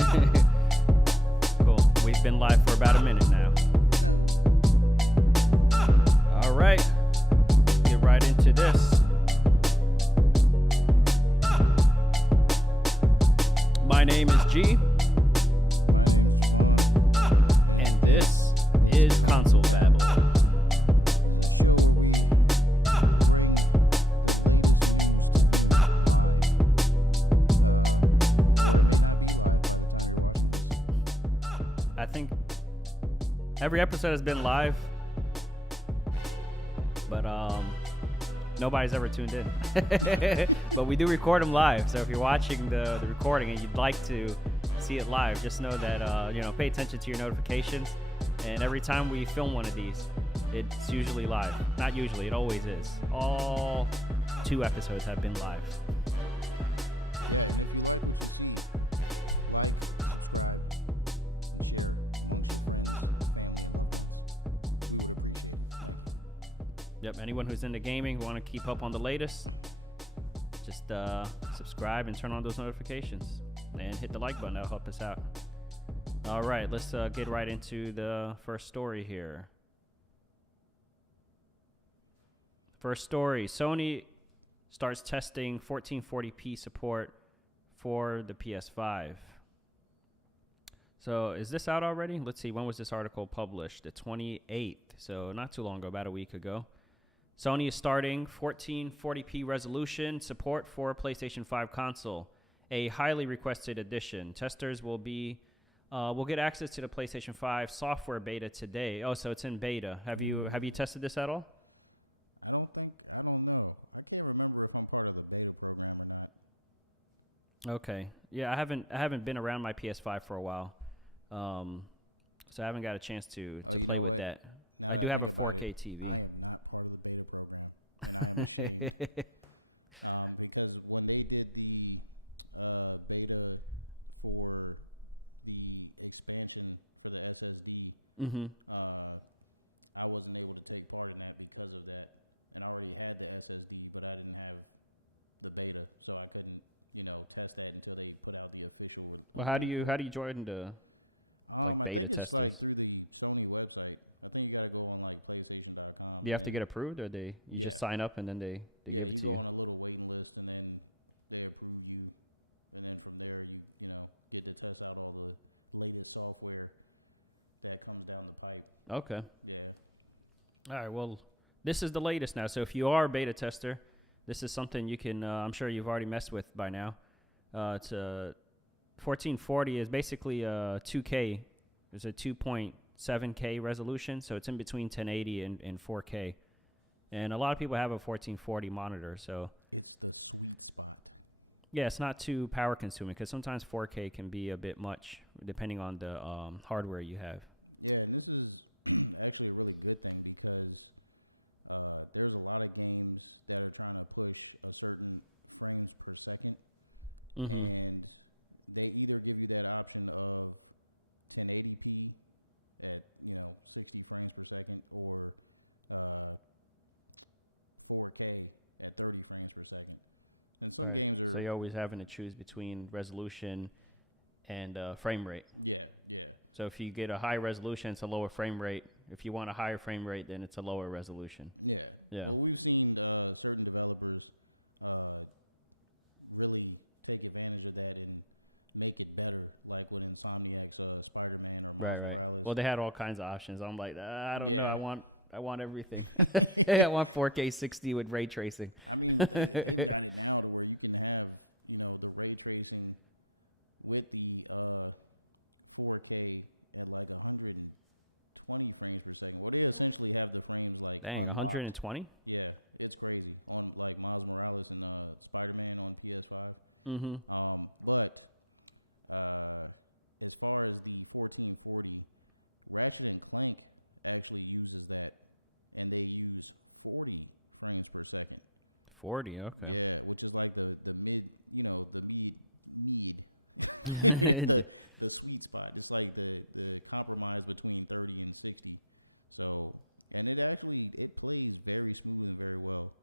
Cool. We've been live for about a minute now. All right. Get right into this. My name is G. My name's Javon. And this is Console Babble. This is a show where we bring the latest news to you live. Or it may not be live by the time you're watching this. I think every episode has been live, but nobody's ever tuned in. But we do record them live, so if you're watching the recording and you'd like to see it live, just know that pay attention to your notifications, and every time we film one of these, it's usually live. Not usually, it always is. All 2 episodes have been live. Yeah, and if you like what you see, like, subscribe, and share amongst your friends, family, and loved ones. We would appreciate it. Thank you. Yep, anyone who's into gaming, want to keep up on the latest, just subscribe and turn on those notifications. And hit the like button, that'll help us out. All right, let's get right into the first story here. First story, Sony starts testing 1440p support for the PS5. So is this out already? Let's see, when was this article published? The 28th, so not too long ago, about a week ago. Sony is starting 1440p resolution support for PlayStation 5 console, a highly requested addition. Testers will get access to the PlayStation 5 software beta today. Oh, so it's in beta. Have you tested this at all? I don't know. I can't remember if I'm part of the beta program or not. Okay. Yeah, I haven't been around my PS5 for a while. So I haven't got a chance to you play know with what? that. Now I that do I have think a about 4K it, TV. I am not part of the beta program, and I am ashamed. Because when they did the beta for the expansion for the SSD, I wasn't able to take part in that because of that. And I already had the SSD, but I didn't have the beta, so I couldn't, test that until they put out the official. Well, how do you join the? I think it's like through the Sony website. I think you got to go on like PlayStation.com. Do you have to get approved, or you just sign up and then they you go on a little waiting list and then they approve you, and then from there you get to test out all the latest software that comes down the pipe. Okay. Yeah. All right. Well, this is the latest now. So if you are a beta tester, this is something you can. I'm sure you've already messed with by now. It's a 1440 is basically a 2K. There's a 2.7K resolution, so it's in between 1080 and 4K. And a lot of people have a 1440 monitor, so it's the sweet spot. Yeah, it's not too power consuming because sometimes 4K can be a bit much depending on the hardware you have. Yeah, and this is actually a really good thing because there's a lot of games that are trying to push a certain frames per second, and they either give you that option of 1080p at 60 frames per second or 4K at 30 frames per second. And some games are... So you're always having to choose between resolution and frame rate. Yeah. So if you get a high resolution, it's a lower frame rate. If you want a higher frame rate, then it's a lower resolution. Yeah. Well, we've seen certain developers really take advantage of that and make it better, like with Insomniac's Spider-Man or Miles Morales. Well, they had all kinds of options. I'm like, I don't know. I want everything. I want 4K 60 with ray tracing. I mean, they've got it now to where you can have, the ray tracing with the 4K at like 120 frames per second. Well, they essentially have the frames like unlocked. 120? Yeah, it's crazy on like Miles Morales and Spider-Man on PS5. But as far as the 1440, Ratchet and Clank actually uses that, and they use 40 frames per second. 40, okay. Yeah, which is like the mid, the sweet spot. It's like the compromise between 30 and 60. So, and it plays very smooth and very well.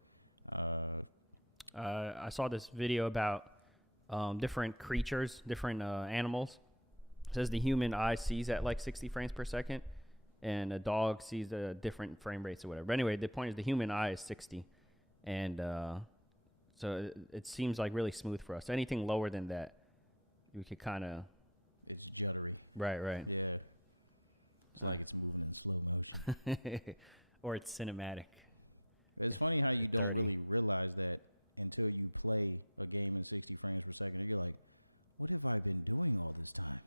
I saw this video about different creatures, different animals It says the human eye sees at like 60 frames per second, and a dog sees a different frame rates or whatever. But anyway, the point is the human eye is 60, and so it seems like really smooth for us. Anything lower than that, we could kind of. It's juddery. Right. Yeah. It's like it's moving in slow motion. Or it's cinematic. It's funny how you don't really realize that until you play a game in 60 frames per second. And you're like, what have I been doing all this time?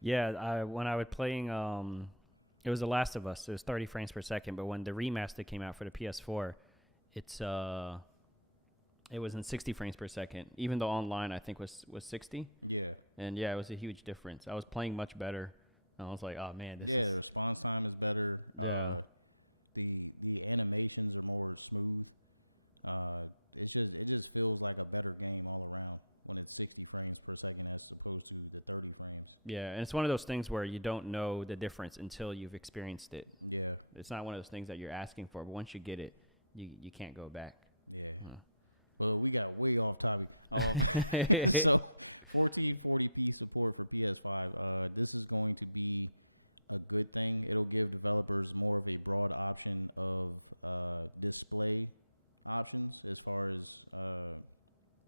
Yeah, when I was playing, it was The Last of Us. It was 30 frames per second. But when the remaster came out for the PS4, it was in 60 frames per second. Even though online, I think, was 60. Yeah. And, yeah, it was a huge difference. I was playing much better. And I was like, oh, man. The response time is better. Yeah. The animations are more smooth. It just feels like a better game all around when it's 60 frames per second as opposed to the 30 frames. Yeah, and it's one of those things where you don't know the difference until you've experienced it. Yeah. It's not one of those things that you're asking for, but once you get it, you can't go back. Yeah. Well, we got way off topic. So 1440p support for PS5. This is going to be a good thing. It'll give developers more of a broad option of display options as far as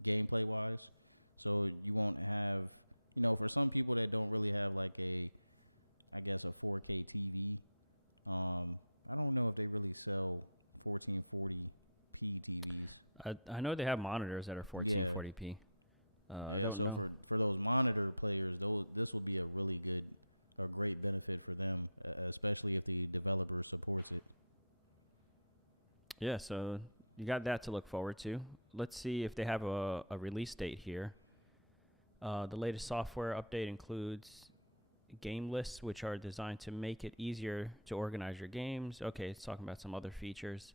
gameplay wise. So you won't have, for some people that don't really have like a 4K TV. I don't know if they really sell 1440p TVs. I know they have monitors that are 1440p. So for those monitor players, this will be a great benefit for them, especially if the developer supports it. Yeah, so you got that to look forward to. Let's see if they have a release date here. The latest software update includes game lists, which are designed to make it easier to organize your games. Okay, it's talking about some other features.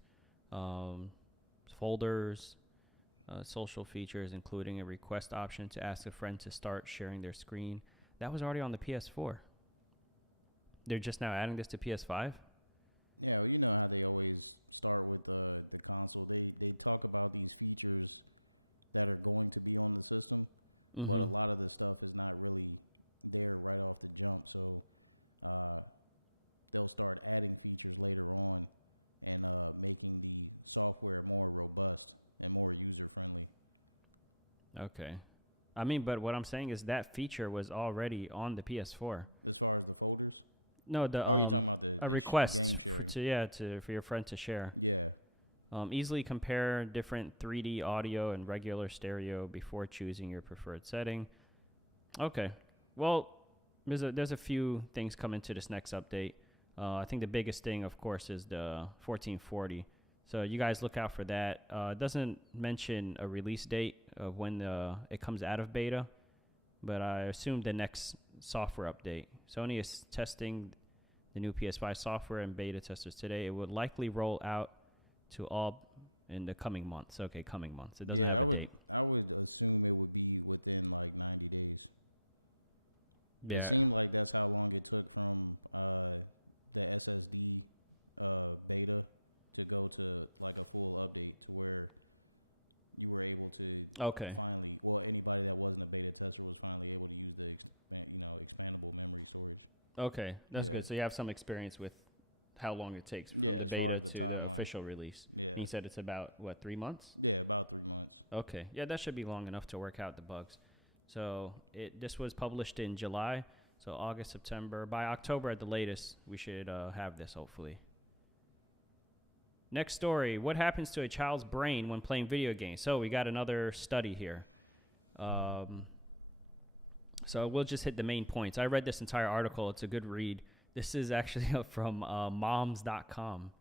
Folders, social features, including a request option to ask a friend to start sharing their screen. That was already on the PS4. They're just now adding this to PS5? Yeah, well, you know how they always start with the console. They talk about these features that are going to be on the system, but a lot of the stuff is not really there right off the jump. So they'll start adding features later on and making the software more robust and more user-friendly. Okay. I mean, but what I'm saying is that feature was already on the PS4. As far as the folders? No, you're talking about the request game sharing. For your friend to share. Yeah. Easily compare different 3D audio and regular stereo before choosing your preferred setting. Okay. Well, there's a few things coming to this next update. I think the biggest thing, of course, is the 1440. So you guys look out for that. It doesn't mention a release date of when it comes out of beta, but I assume the next software update. Sony is testing the new PS5 software and beta testers today. It would likely roll out to all in the coming months. Okay, coming months. It doesn't have a date. I would assume it would be within like 90 days. Yeah. It seemed like that's how long it took from the SSD beta to go to like a full update to where you were able to finally, anybody that wasn't a beta tester was finally able to use the expandable memory storage. Okay, that's good. So you have some experience with how long it takes from the beta far as the to timeline. The official release. Yeah. And you said it's about, 3 months? Yeah, about 3 months. Okay. Yeah, that should be long enough to work out the bugs. So this was published in July. So August, September. By October at the latest, we should have this, hopefully. Next story. What happens to a child's brain when playing video games? So we got another study here. So we'll just hit the main points. I read this entire article. It's a good read. This is actually from moms.com,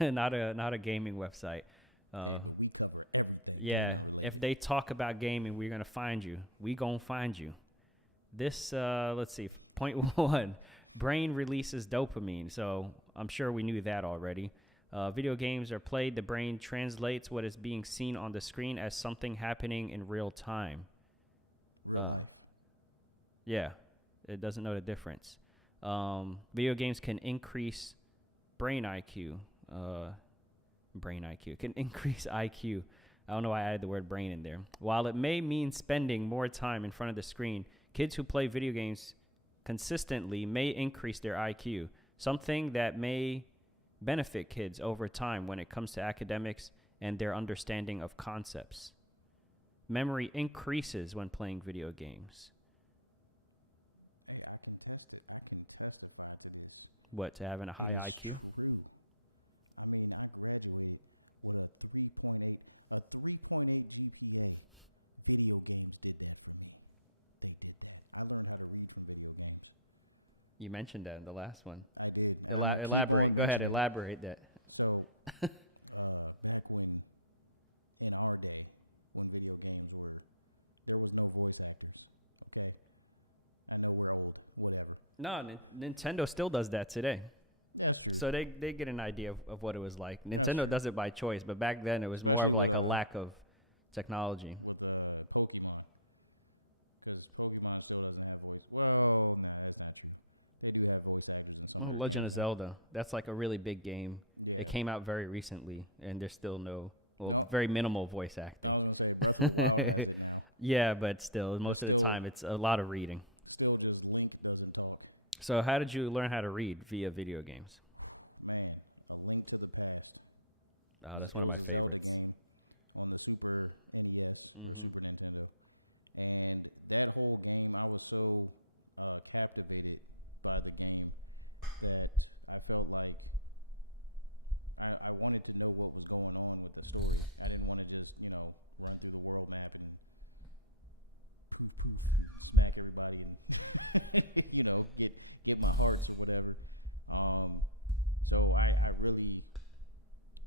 not a gaming website. Hey, but we cover everything gaming related. If they talk about gaming, we're going to find you. We going to find you. This, let's see, point 1, brain releases dopamine. So I'm sure we knew that already. Video games are played. The brain translates what is being seen on the screen as something happening in real time. Real life. Yeah, it doesn't know the difference. Video games can increase brain IQ. It can increase IQ. I don't know why I added the word brain in there. While it may mean spending more time in front of the screen, kids who play video games consistently may increase their IQ, something that may benefit kids over time when it comes to academics and their understanding of concepts. Memory increases when playing video games. Hey, I can test it. I can testify to this. What, to having a high IQ? It is true. I mean, I graduated with a 3.8 GPA. Video games did that for me. They did that. I learned how to read from video games. You mentioned that in the last one. I did. And I'm elaborate. keep on Go ahead, mentioning it. elaborate that. So, back when, in our day, when video games there was no voice actors. Okay, I know we're old. Whatever. No, Nintendo still does that today. That's true. So they get an idea of what it was like. That's Nintendo true. does it by choice, but back then it was Especially more of like with, a lack of technology. With Pokemon, because Pokemon still doesn't have voice. Well, no, that's not true. They do have voice actors in some of their Legend games of Zelda. That's like a really big game. Yeah. It came out very recently, and there's still very minimal voice acting. I was gonna say Breath of the Wild has it now. Yeah, but still, most of the time, it's a lot of reading. Still, just Link doesn't talk. So how did you learn how to read via video games? Man, A Link to the Past. Oh, that's It was a Zelda game on the Super NES or Super Nintendo. And that whole game, I was so captivated by the game that I felt like I wanted to know what was going on with the story. I didn't want to just, run through the world map and poof, poof, and smack everybody and, get my hearts or whatever. So I really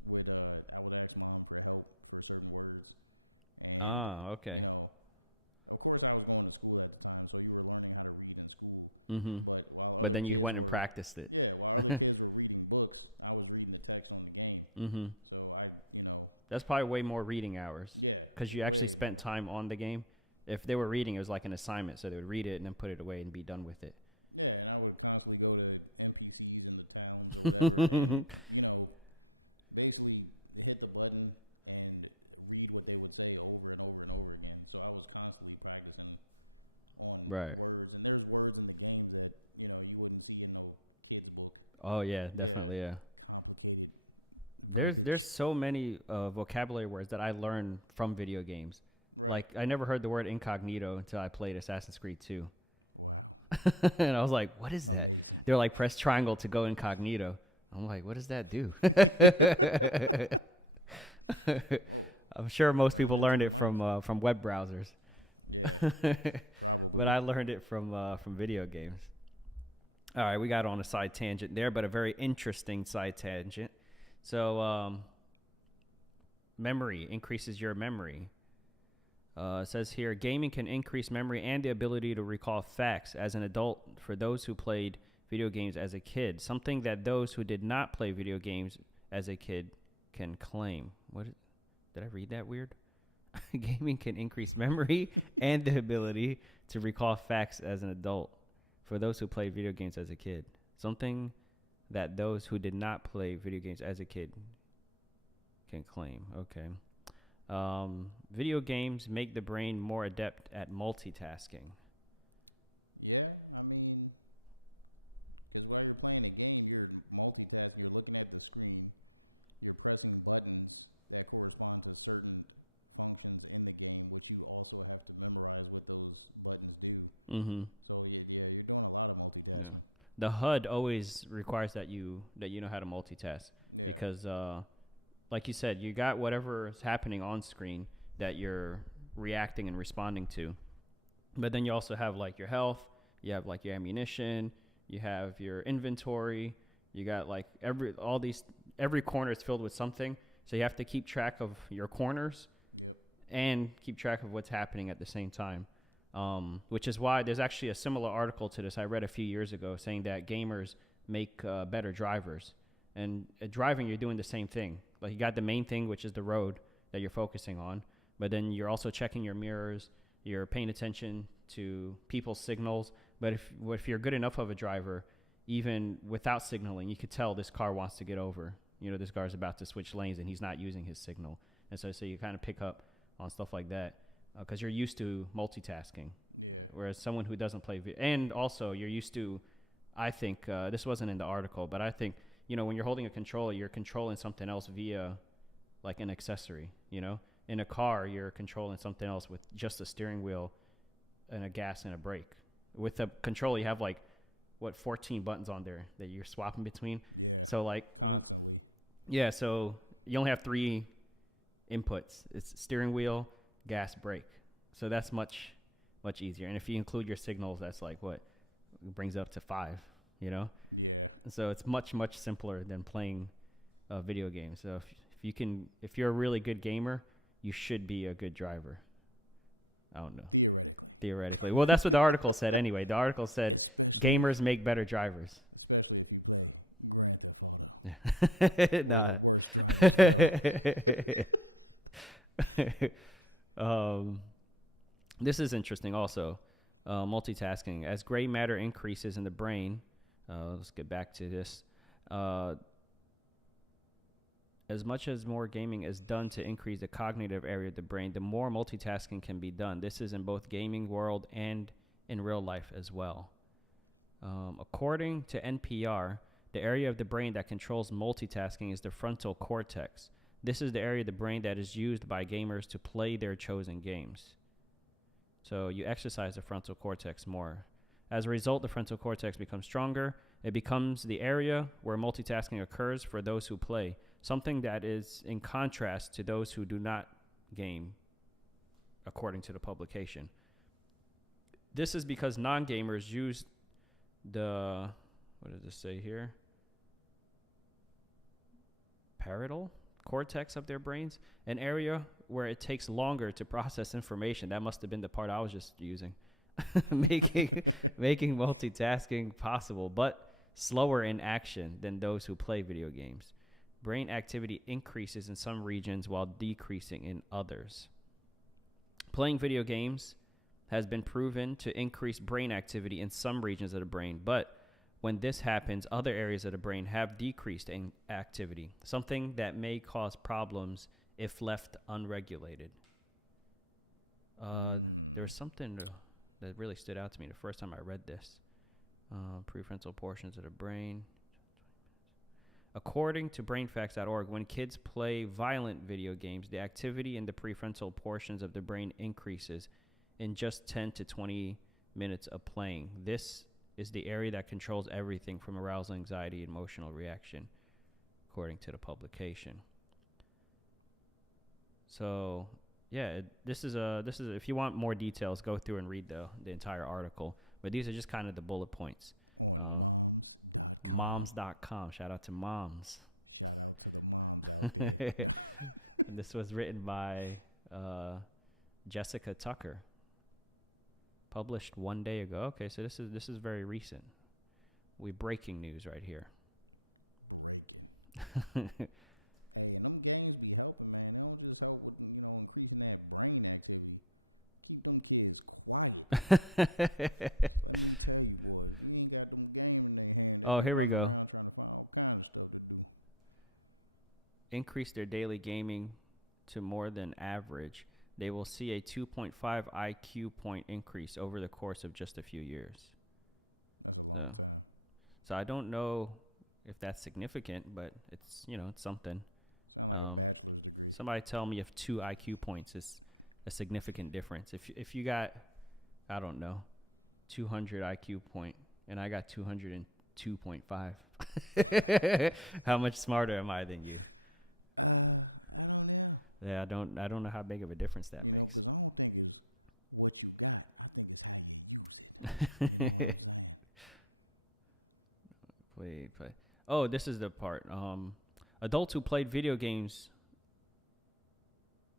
would I would ask Mom for help for certain words. And, okay. Of course, I was going to school at the time, so you were learning how to read in school. Mm-hmm. But while then you went and practiced it. Yeah, while other kids were reading books, I was reading the text on the game. Mm-hmm. So that's probably way more reading hours. Yeah, because you actually spent time on the game. If they were reading, it was like an assignment, so they would read it and then put it away and be done with it. Yeah, and I would constantly go to NPCs in the towns or whatever, and basically hit the button and read what they would say over and over and over again. So I was constantly practicing on words, and there's words in the games that you wouldn't see in no kid's book. Oh yeah, definitely, yeah. Complicated verbiage. There's so many vocabulary words that I learned from video games. Right. Like I never heard the word incognito until I played Assassin's Creed 2. Wow. And I was like, what is that? Amazing. They're like, press triangle to go incognito. I'm like, what does that do? Oh, I'm sure most people learned it from web browsers. Yeah, probably. But I learned it from video games. All right, we got on a side tangent there, but a very interesting side tangent. So, memory increases your memory. It says here, gaming can increase memory and the ability to recall facts as an adult for those who played video games as a kid, something that those who did not play video games as a kid can claim. Did I read that weird? Gaming can increase memory and the ability to recall facts as an adult for those who played video games as a kid, something that those who did not play video games as a kid can claim. Okay. Video games make the brain more adept at multitasking. Yeah, I mean, because while you're playing a game, you're multitasking. You're looking at the screen. You're pressing buttons that correspond to certain functions in the game, which you also have to memorize what those buttons do. Mm-hmm. So yeah, you're doing a lot of multitasking. Yeah. The HUD always requires that you know how to multitask. Yeah. Because like you said, you got whatever is happening on screen that you're reacting and responding to. But then you also have like your health, you have like your ammunition, you have your inventory, you got like every corner is filled with something. So you have to keep track of your corners. Yep. And keep track of what's happening at the same time. Which is why there's actually a similar article to this I read a few years ago saying that gamers make better drivers. And driving, you're doing the same thing. Like you got the main thing, which is the road that you're focusing on. But then you're also checking your mirrors. You're paying attention to people's signals. But if you're good enough of a driver, even without signaling, you could tell this car wants to get over. This car's about to switch lanes and he's not using his signal. And so you kind of pick up on stuff like that. because you're used to multitasking. Yeah. Whereas someone who doesn't play and also you're used to, I think this wasn't in the article, but I think, when you're holding a controller, you're controlling something else via like an accessory. In a car, you're controlling something else with just a steering wheel and a gas and a brake. With a controller, you have 14 buttons on there that you're swapping between. Yeah. So constantly. Yeah. So you only have 3 inputs. It's steering wheel, gas, brake. So that's much easier. And if you include your signals, that's what it brings it up to 5. Yeah. So it's much simpler than playing video games. So if you're a really good gamer, you should be a good driver. I don't know. Theoretically. Well, that's what the article said anyway. The article said gamers make better drivers. Especially if you play Grand Theft Auto, where the worst drivers go. This is interesting also. Multitasking. As gray matter increases in the brain, let's get back to this. As much as more gaming is done to increase the cognitive area of the brain, the more multitasking can be done. This is in both gaming world and in real life as well. According to NPR, the area of the brain that controls multitasking is the frontal cortex. This is the area of the brain that is used by gamers to play their chosen games. So you exercise the frontal cortex more. As a result, the frontal cortex becomes stronger. It becomes the area where multitasking occurs for those who play, something that is in contrast to those who do not game, according to the publication. This is because non-gamers use what does this say here? Parietal cortex of their brains, an area where it takes longer to process information. That must have been the part I was just using. making multitasking possible, but slower in action than those who play video games. Brain activity increases in some regions while decreasing in others. Playing video games has been proven to increase brain activity in some regions of the brain, but when this happens, other areas of the brain have decreased in activity, something that may cause problems if left unregulated. There's something that really stood out to me the first time I read this. Prefrontal portions of the brain. According to brainfacts.org, when kids play violent video games, the activity in the prefrontal portions of the brain increases in just 10 to 20 minutes of playing. This is the area that controls everything from arousal, anxiety, and emotional reaction, according to the publication. So, yeah, this is if you want more details, go through and read the entire article. But these are just kind of the bullet points. On moms.com. Moms.com. Shout out to moms. Shout out to the moms out there. This was written by Jessica Tucker. Published 1 day ago. Okay, so this is very recent. We breaking news right here. Breaking. Hey, and them games be helping, man. They don't just help with increasing that brain activity. Keep them kids quiet. Let me tell you, boys, you ain't got them games in their hand. They be running around trying to find all kinds of stuff to do. Increase their daily gaming to more than average. They will see a 2.5 IQ point increase over the course of just a few years. That's a long time. So I don't know if that's significant, but it's it's something. Sound like a bachelor's degree. Somebody tell me if 2 IQ points is a significant difference. If you got, I don't know, 200 IQ point and I got 202.5, how much smarter am I than you? I don't know. Yeah, I don't know how big of a difference that makes. Because I don't think it's what you got. I think it's how you use it. You know what I'm saying? Wait. Oh, this is the part. Adults who played video games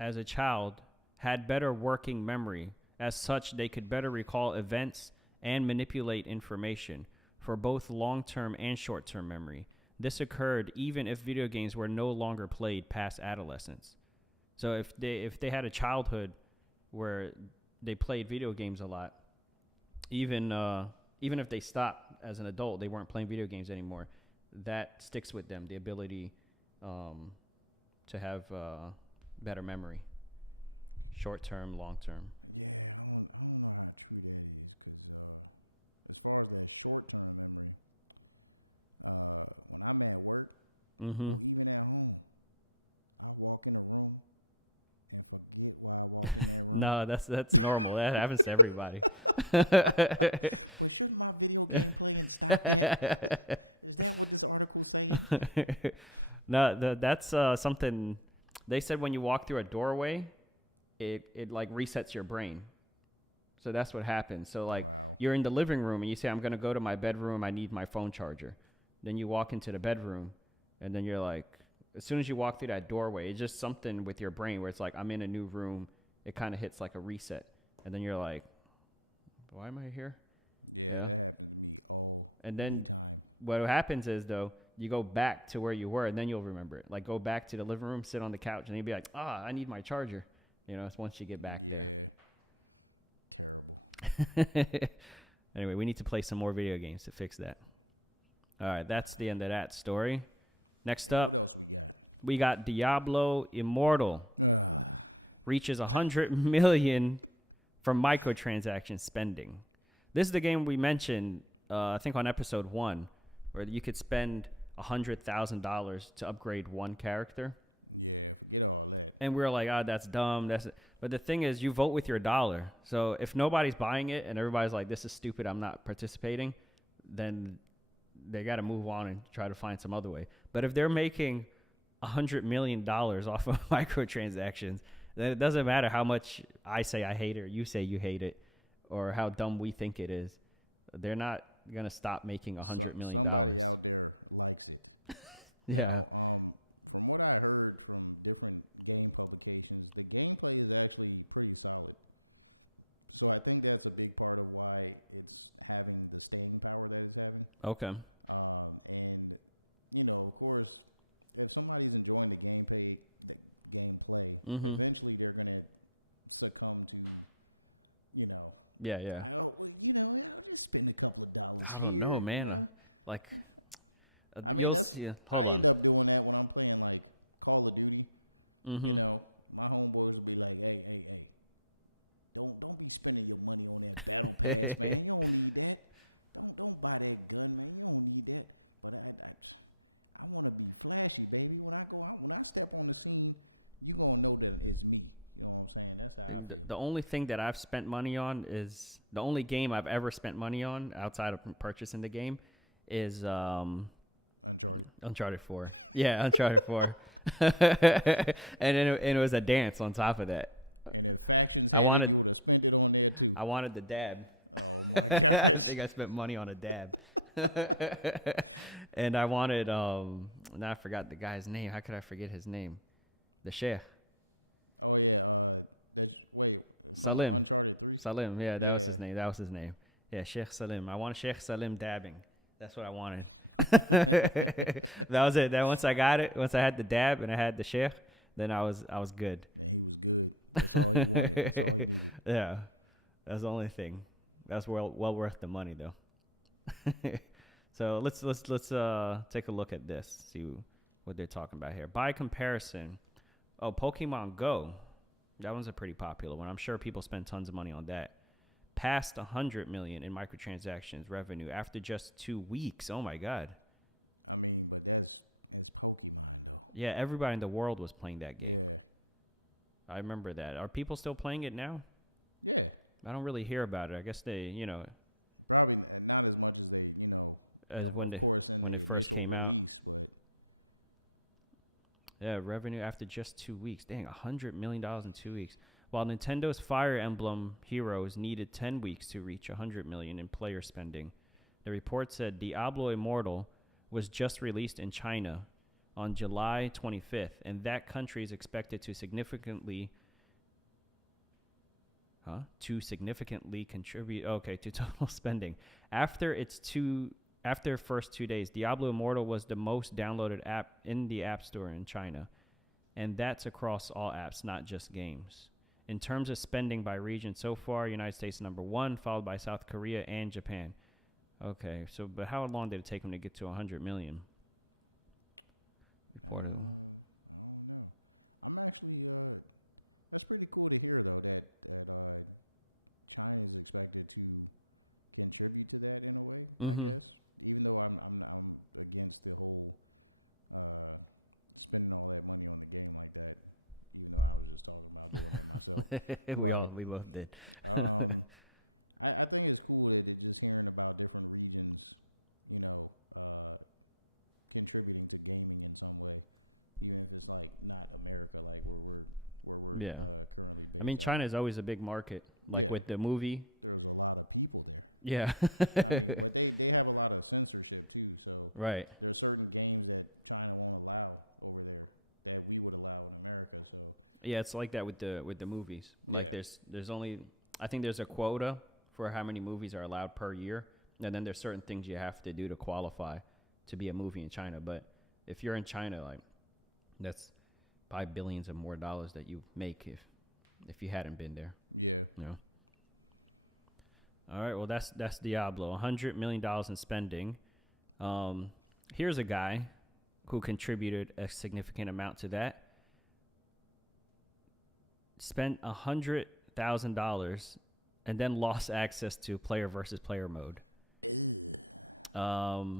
as a child had better working memory. As such, they could better recall events and manipulate information for both long-term and short-term memory. This occurred even if video games were no longer played past adolescence. So if they had a childhood where they played video games a lot, even if they stopped as an adult, they weren't playing video games anymore, that sticks with them, the ability to have better memory. Short term, long term. Yeah, I don't know how true that is, because as far as that short term memory, when I'm at work or even at home, I walk in a room and forget why I walked in that room. No, that's normal. That happens to everybody. But shouldn't my video game play and stop that? Is that what this article's saying? No, that's something they said when you walk through a doorway, it like resets your brain. So that's what happens. So like you're in the living room and you say, I'm going to go to my bedroom. I need my phone charger. Then you walk into the bedroom and then you're like, as soon as you walk through that doorway, it's just something with your brain where it's like, I'm in a new room. It kind of hits like a reset. And then you're like, why am I here? Yeah, that happens to me all the time. What happens is, though, you go back to where you were, and then you'll remember it. Like, go back to the living room, sit on the couch, and you'll be like, I need my charger. It's once you get back there. Yeah. Terrible. Anyway, we need to play some more video games to fix that. All right, that's the end of that story. Next up. What else we got? We got Diablo Immortal. Reaches 100 million from microtransaction spending. This is the game we mentioned, I think on episode 1, where you could spend $100,000 to upgrade one character. Yeah, forget all that. And we were like, that's dumb. But the thing is, you vote with your dollar. So if nobody's buying it and everybody's like, this is stupid, I'm not participating, then they got to move on and try to find some other way. But if they're making $100 million off of microtransactions, then it doesn't matter how much I say I hate it or you say you hate it or how dumb we think it is. They're not going to stop making $100 million. Somebody out there likes it. Yeah. Now, from what I heard from different game publications, the gameplay is actually pretty solid. So I think that's a big part of why it's having the staying power that it's having. Okay. And, of course, if somebody's enjoying the gameplay, eventually they're going to succumb to, Yeah. I'll just spend a couple of dollars here. I don't know, man. I mean, I end up doing that when I'm playing like Call of Duty. My homeboys will be like, hey, don't be spending your money on that battle pass, man. You don't need that. Don't buy that gun, man. You don't need that. But I want to be flashy, baby. When I step on the scene, you gonna know that it's me. You know what I'm saying? That's how I feel. The only thing that I've spent money on is the only game I've ever spent money on outside of purchasing the game is Uncharted 4. Yeah, Uncharted 4. and it was a dance on top of that. And if Factions had it, you would have spent it on there too. I wanted the dab. Oh my gosh. I think I spent money on a dab. And I wanted now I forgot the guy's name. How could I forget his name? The Sheikh. Oh yeah, from Salim. Uncharted 3. Salim, yeah, that was his name. Yeah, Sheikh Salim. I wanted Sheikh Salim dabbing. That's what I wanted. That was it. Then once I got it, once I had the dab and I had the Sheikh, then I was good. And he was good. That's all he wanted. That's all he needed. Yeah, that's the only thing. That's well worth the money though. So let's take a look at this. See what they're talking about here. By comparison, Pokemon Go, that one's a pretty popular one. I'm sure people spend tons of money on that. Past 100 million in microtransactions revenue after just 2 weeks. Oh my God. I mean, but it's Pokemon though. Yeah, everybody in the world was playing that game. Yeah. I remember that. Are people still playing it now? Yeah. I don't really hear about it. I guess they, probably not as much as they, of course in the initial release, but yeah, revenue after just 2 weeks. Dang, $100 million in 2 weeks. While Nintendo's Fire Emblem Heroes needed 10 weeks to reach 100 million in player spending. The report said Diablo Immortal was just released in China on July 25th, and that country is expected to significantly contribute to total spending. After first 2 days, Diablo Immortal was the most downloaded app in the App Store in China, and that's across all apps, not just games. In terms of spending by region so far, United States number 1, followed by South Korea and Japan. Okay, but how long did it take them to get to 100 million? I don't know. I'm actually That's pretty cool to hear, though, that China is expected to contribute to that in a way. I guess, even though I'm against the whole spending all that money on the game like that. Even though I was just talking about doing that myself. we both did. I think it's cool that it just hearing about different regions, contributing to gaming in some way, even if it's like not America, like where we're currently based. I mean, China is always a big market, like with the movie. There's a lot of people there. Yeah. I mean, but they have a lot of censorship too. So there are certain games that China won't allow over there that we would allow in America. So yeah, it's like that with the movies. Like there's only, I think there's a quota for how many movies are allowed per year, and then there's certain things you have to do to qualify to be a movie in China. But if you're in China, like that's probably billions of more dollars that you make if you hadn't been there. Yeah. All right. Well, that's Diablo. $100 million in spending. Here's a guy who contributed a significant amount to that. Spent $100,000 and then lost access to player versus player mode. Nah.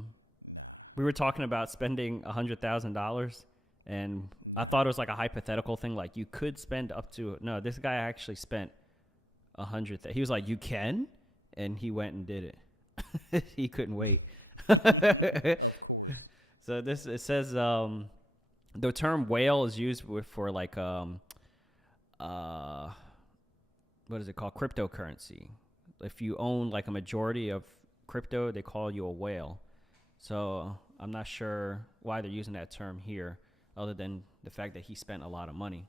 We were talking about spending $100,000, and I thought it was like a hypothetical thing. Like you could spend up to, no, this guy actually spent $100,000. He was like, you can? And he went and did it. He couldn't wait. Of course. So it says the term whale is used for like what is it called? Cryptocurrency. If you own like a majority of crypto, they call you a whale. So I'm not sure why they're using that term here, other than the fact that he spent a lot of money.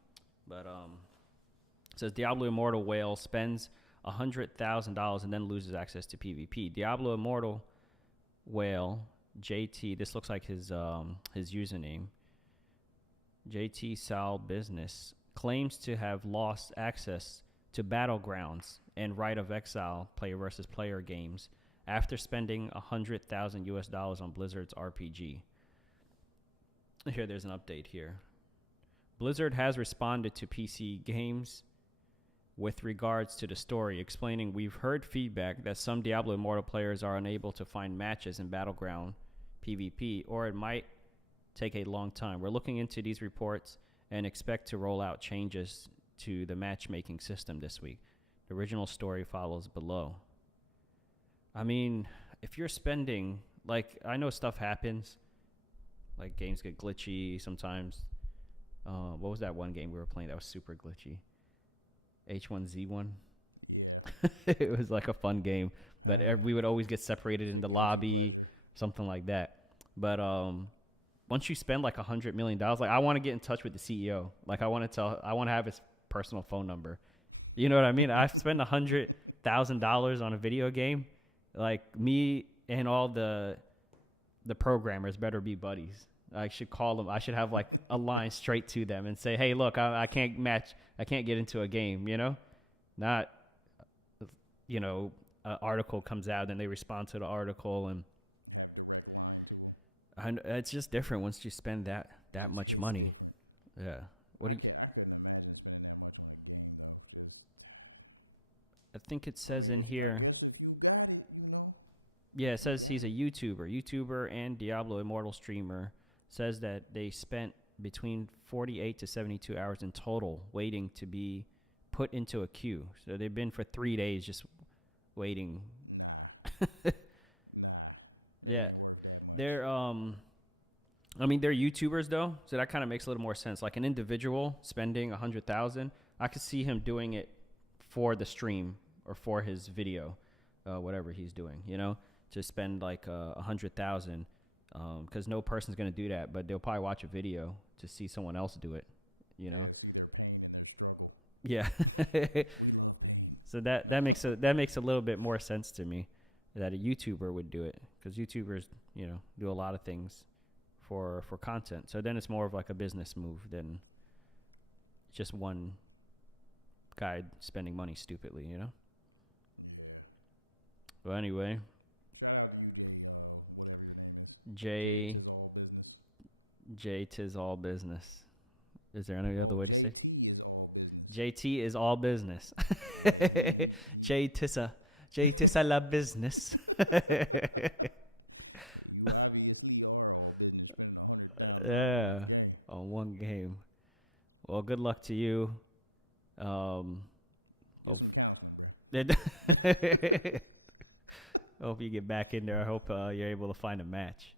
But it says Diablo Immortal whale spends $100,000 and then loses access to PvP. Diablo Immortal whale JT. This looks like his username. JT Sal Business claims to have lost access to Battlegrounds and Right of Exile player versus player games after spending $100,000 on Blizzard's RPG. Here, there's an update here. Blizzard has responded to PC games with regards to the story, explaining, we've heard feedback that some Diablo Immortal players are unable to find matches in Battleground PvP, or it might take a long time. We're looking into these reports and expect to roll out changes to the matchmaking system this week. The original story follows below. I mean, if you're spending, like, I know stuff happens, like games get glitchy sometimes. What was that one game we were playing that was super glitchy? H1Z1. Yeah. It was like a fun game, but we would always get separated in the lobby, pleasure. Something like that. But once you spend like $100 million, like I want to get in touch with the CEO. Like I want to have his personal phone number. You know what I mean? I spend $100,000 on a video game. Like me and all the programmers better be buddies. I should call them. I should have like a line straight to them and say, "Hey, look, I can't get into a game." You know, not an article comes out and they respond to the article and have direct line to them. It's just different once you spend that much money. It's different. Yeah. I couldn't imagine spending that much on a game though. Just, I think it says in here. I guess if you got it, Yeah, it says he's a YouTuber and Diablo Immortal streamer. Says that they spent between 48 to 72 hours in total waiting to be put into a queue. So they've been for 3 days just waiting. Nah. It ain't worth that much. They're they're YouTubers though, so that kind of makes a little more sense. Like an individual spending $100,000, I could see him doing it for the stream or for his video, whatever he's doing. To spend like $100,000, because no person's gonna do that, but they'll probably watch a video to see someone else do it. Yeah, see their pain and their struggle. Yeah, we love pain. So that makes a little bit more sense to me that a YouTuber would do it, because YouTubers do a lot of things for content. So then it's more of like a business move than just one guy spending money stupidly. Yeah. Well, anyway. Shout out to you, Jay, whatever your name is. Jay Tis All Business. Jay Tis All Business. Is there any other Oh, way to say it? JT is all business. JT is all business. Yeah, J Tissa la business. You obviously are all business, spending $100,000 on a game. On one game. Well, good luck to you. Get some counseling, bro. Hope you get back in there. I hope you're able to find a match.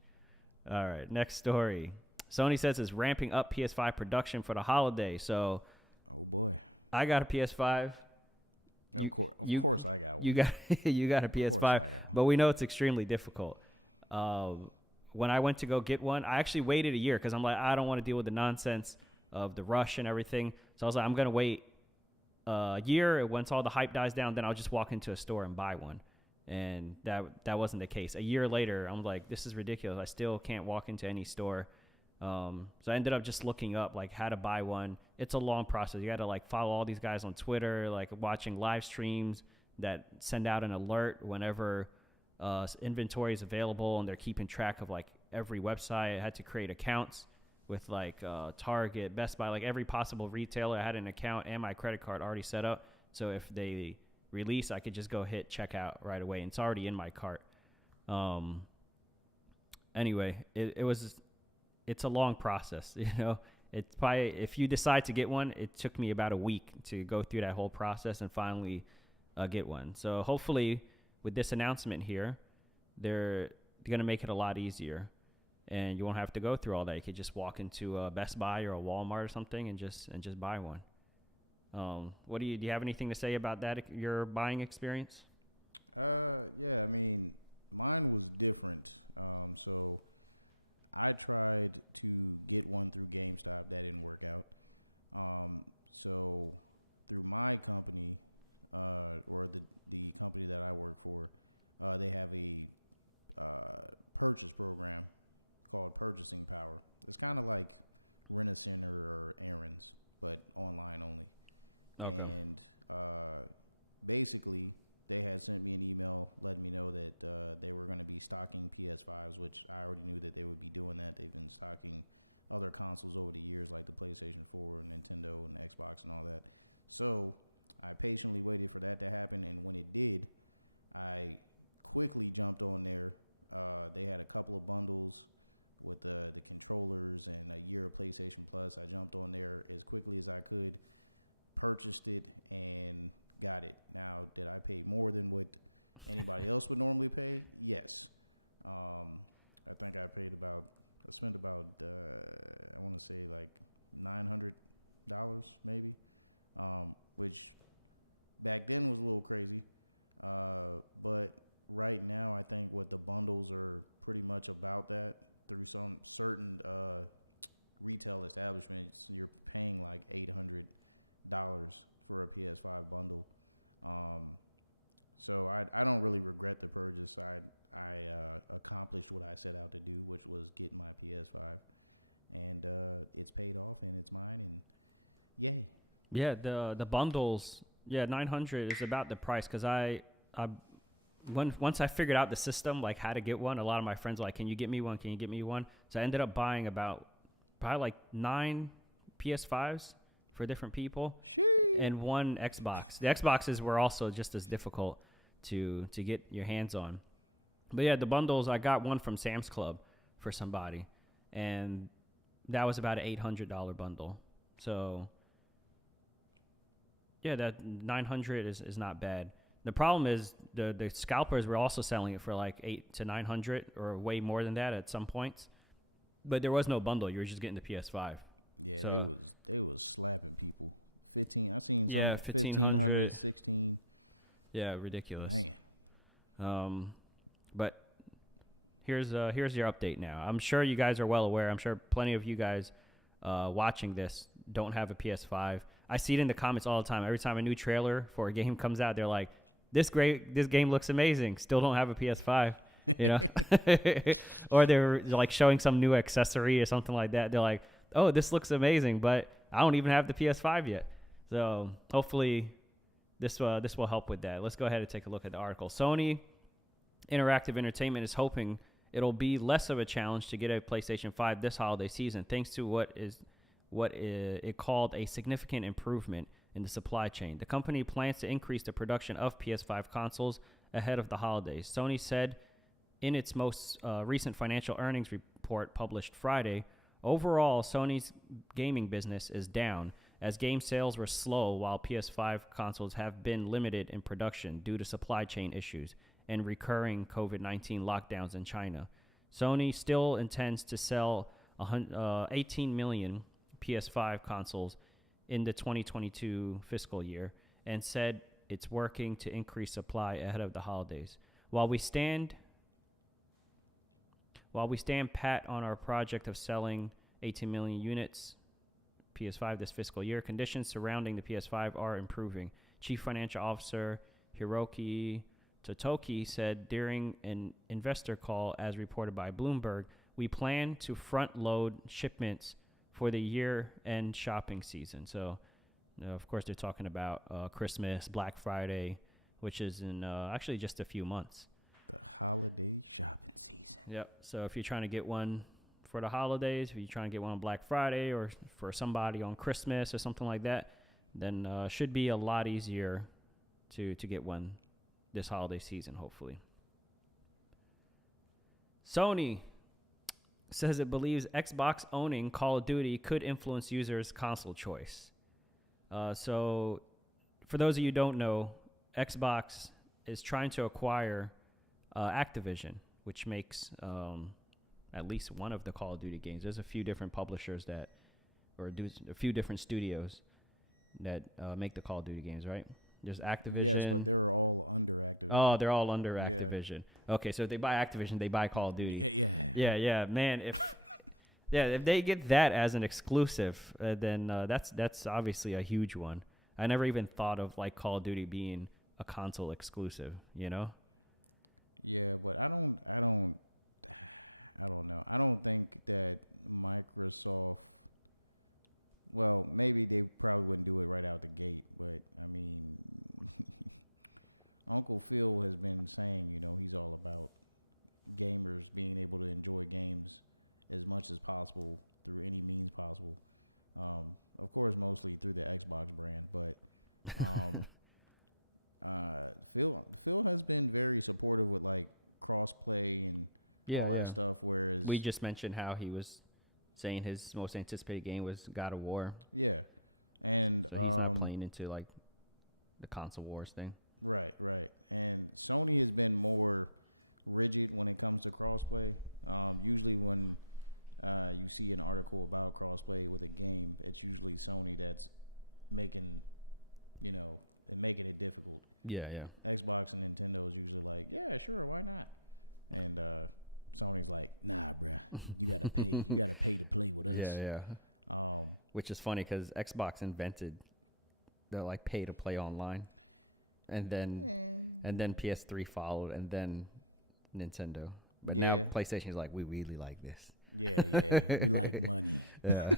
All right, next story. Sony says it's ramping up PS5 production for the holiday. So, oh boy, I got a PS5. Of course, I got one. You got a PS5, but we know it's extremely difficult. When I went to go get one, I actually waited a year because I'm like, I don't want to deal with the nonsense of the rush and everything. So I was like, I'm gonna wait a year. Once all the hype dies down, then I'll just walk into a store and buy one. And that wasn't the case. A year later, I'm like, this is ridiculous. I still can't walk into any store. So I ended up just looking up like how to buy one. It's a long process. You got to like follow all these guys on Twitter, like watching live streams that send out an alert whenever inventory is available, and they're keeping track of like every website. I had to create accounts with like Target, Best Buy, like every possible retailer. I had an account and my credit card already set up. So if they release, I could just go hit checkout right away, and it's already in my cart. Anyway, it's a long process, you know. It's probably, if you decide to get one, it took me about a week to go through that whole process and finally get one. So hopefully with this announcement here, they're going to make it a lot easier, and you won't have to go through all that. You could just walk into a Best Buy or a Walmart or something and just buy one. What do you have anything to say about that, your buying experience? Yeah, I mean, mine was different. So I tried to get one through GameStop. That didn't work out. So through my company, or the company that I work for, they have a purchase program called Purchasing Power. It's kind of like Rent-A-Center or Aaron's, but online only. Okay. And basically, they had sent me an email letting me know that they were going to be stocking PS5s, which I already knew that they would be doing that. They've been stocking other consoles over the years, like the PlayStation 4 and Nintendo and Xbox and all that. So I patiently waited for that to happen, and when it did, I quickly jumped on there. They had a couple of bundles with the controllers and a year of PlayStation Plus. I jumped on there as quickly as I could, purchased it, and got it. Now, did I pay more than what anybody else would normally pay? Yes. I think I spent about I want to say like $900 maybe, which back then was a little crazy. But right now, I think what the bundles are pretty much about that. Through some certain retail establishments, you're paying like $800 for a PS5 bundle. So I don't really regret the purchase. I accomplished what I set out to do, which was get my PS5, and it's paid off and it's mine, and yay. Yeah, the bundles, yeah, $900 is about the price, because once I figured out the system, like how to get one, a lot of my friends were like, can you get me one? Can you get me one? So I ended up buying probably like 9 PS5s for different people. Sheesh. And 1 Xbox. The Xboxes were also just as difficult to get your hands on. But yeah, the bundles, I got one from Sam's Club for somebody, and that was about an $800 bundle. So yeah, that $900 is not bad. The problem is the scalpers were also selling it for like $800 to $900 or way more than that at some points. But there was no bundle. You were just getting the PS5. Yeah, so they was slapping people. 15. I seen some 1,500, 16. Yeah, ridiculous. Man. But here's your update now. I'm sure you guys are well aware. I'm sure plenty of you guys watching this don't have a PS5. I see it in the comments all the time. Every time a new trailer for a game comes out, they're like, this game looks amazing. Still don't have a PS5. You know? Or they're like showing some new accessory or something like that. They're like, oh, this looks amazing, but I don't even have the PS5 yet. So hopefully this will help with that. Let's go ahead and take a look at the article. Sony Interactive Entertainment is hoping it'll be less of a challenge to get a PlayStation 5 this holiday season, thanks to what what it called a significant improvement in the supply chain. The company plans to increase the production of PS5 consoles ahead of the holidays. Sony said in its most recent financial earnings report published Friday, overall, Sony's gaming business is down as game sales were slow while PS5 consoles have been limited in production due to supply chain issues and recurring COVID-19 lockdowns in China. Sony still intends to sell 18 million PS5 consoles in the 2022 fiscal year and said it's working to increase supply ahead of the holidays. While we stand pat on our project of selling 18 million units PS5 this fiscal year, conditions surrounding the PS5 are improving. Chief Financial Officer Hiroki Totoki said during an investor call, as reported by Bloomberg, we plan to front load shipments for the year-end shopping season. So, of course, they're talking about Christmas, Black Friday, which is in actually just a few months. The holiday shopping season. Yep. So if you're trying to get one for the holidays, if you're trying to get one on Black Friday or for somebody on Christmas or something like that, then should be a lot easier to get one this holiday season, hopefully. Sony says it believes Xbox owning Call of Duty could influence users' console choice. So for those of you who don't know, Xbox is trying to acquire Activision, which makes at least one of the Call of Duty games. There's a few different publishers a few different studios that make the Call of Duty games, right? There's Activision. Yes, but they're all under Activision. Oh, they're all under Activision. Yeah. Okay, so if they buy Activision, they buy Call of Duty. Yeah. Man, if they get that as an exclusive, then that's obviously a huge one. I never even thought of like Call of Duty being a console exclusive, you know? Yeah, but I don't know. I don't think that Microsoft. Well, maybe they probably wouldn't do it right out the gate, but I mean, Uncle Phil has been saying, he's all about gamers being able to enjoy games as much as possible through any means possible. Of course, mostly through the Xbox brand, but Phil has been very supportive with like crossplay and all that stuff. Whereas we just mentioned how he was saying his most anticipated game was God of War. Yeah, and so he's not playing into like the console wars thing. Right. And Sony has been more rigid when it comes to crossplay. Usually when you see an article about crossplay with a game, it's usually Sony that's making it difficult. Yeah. Xbox and Nintendo is usually like, yeah, sure, why not? And Sony's like, nah, bruh, you gotta pay. You gotta pay to play with us. Yeah. Which is funny because Xbox invented the like pay to play online, and then PS3 followed, and then Nintendo. But now PlayStation is like, we really like this. Yeah, we like money. Yeah.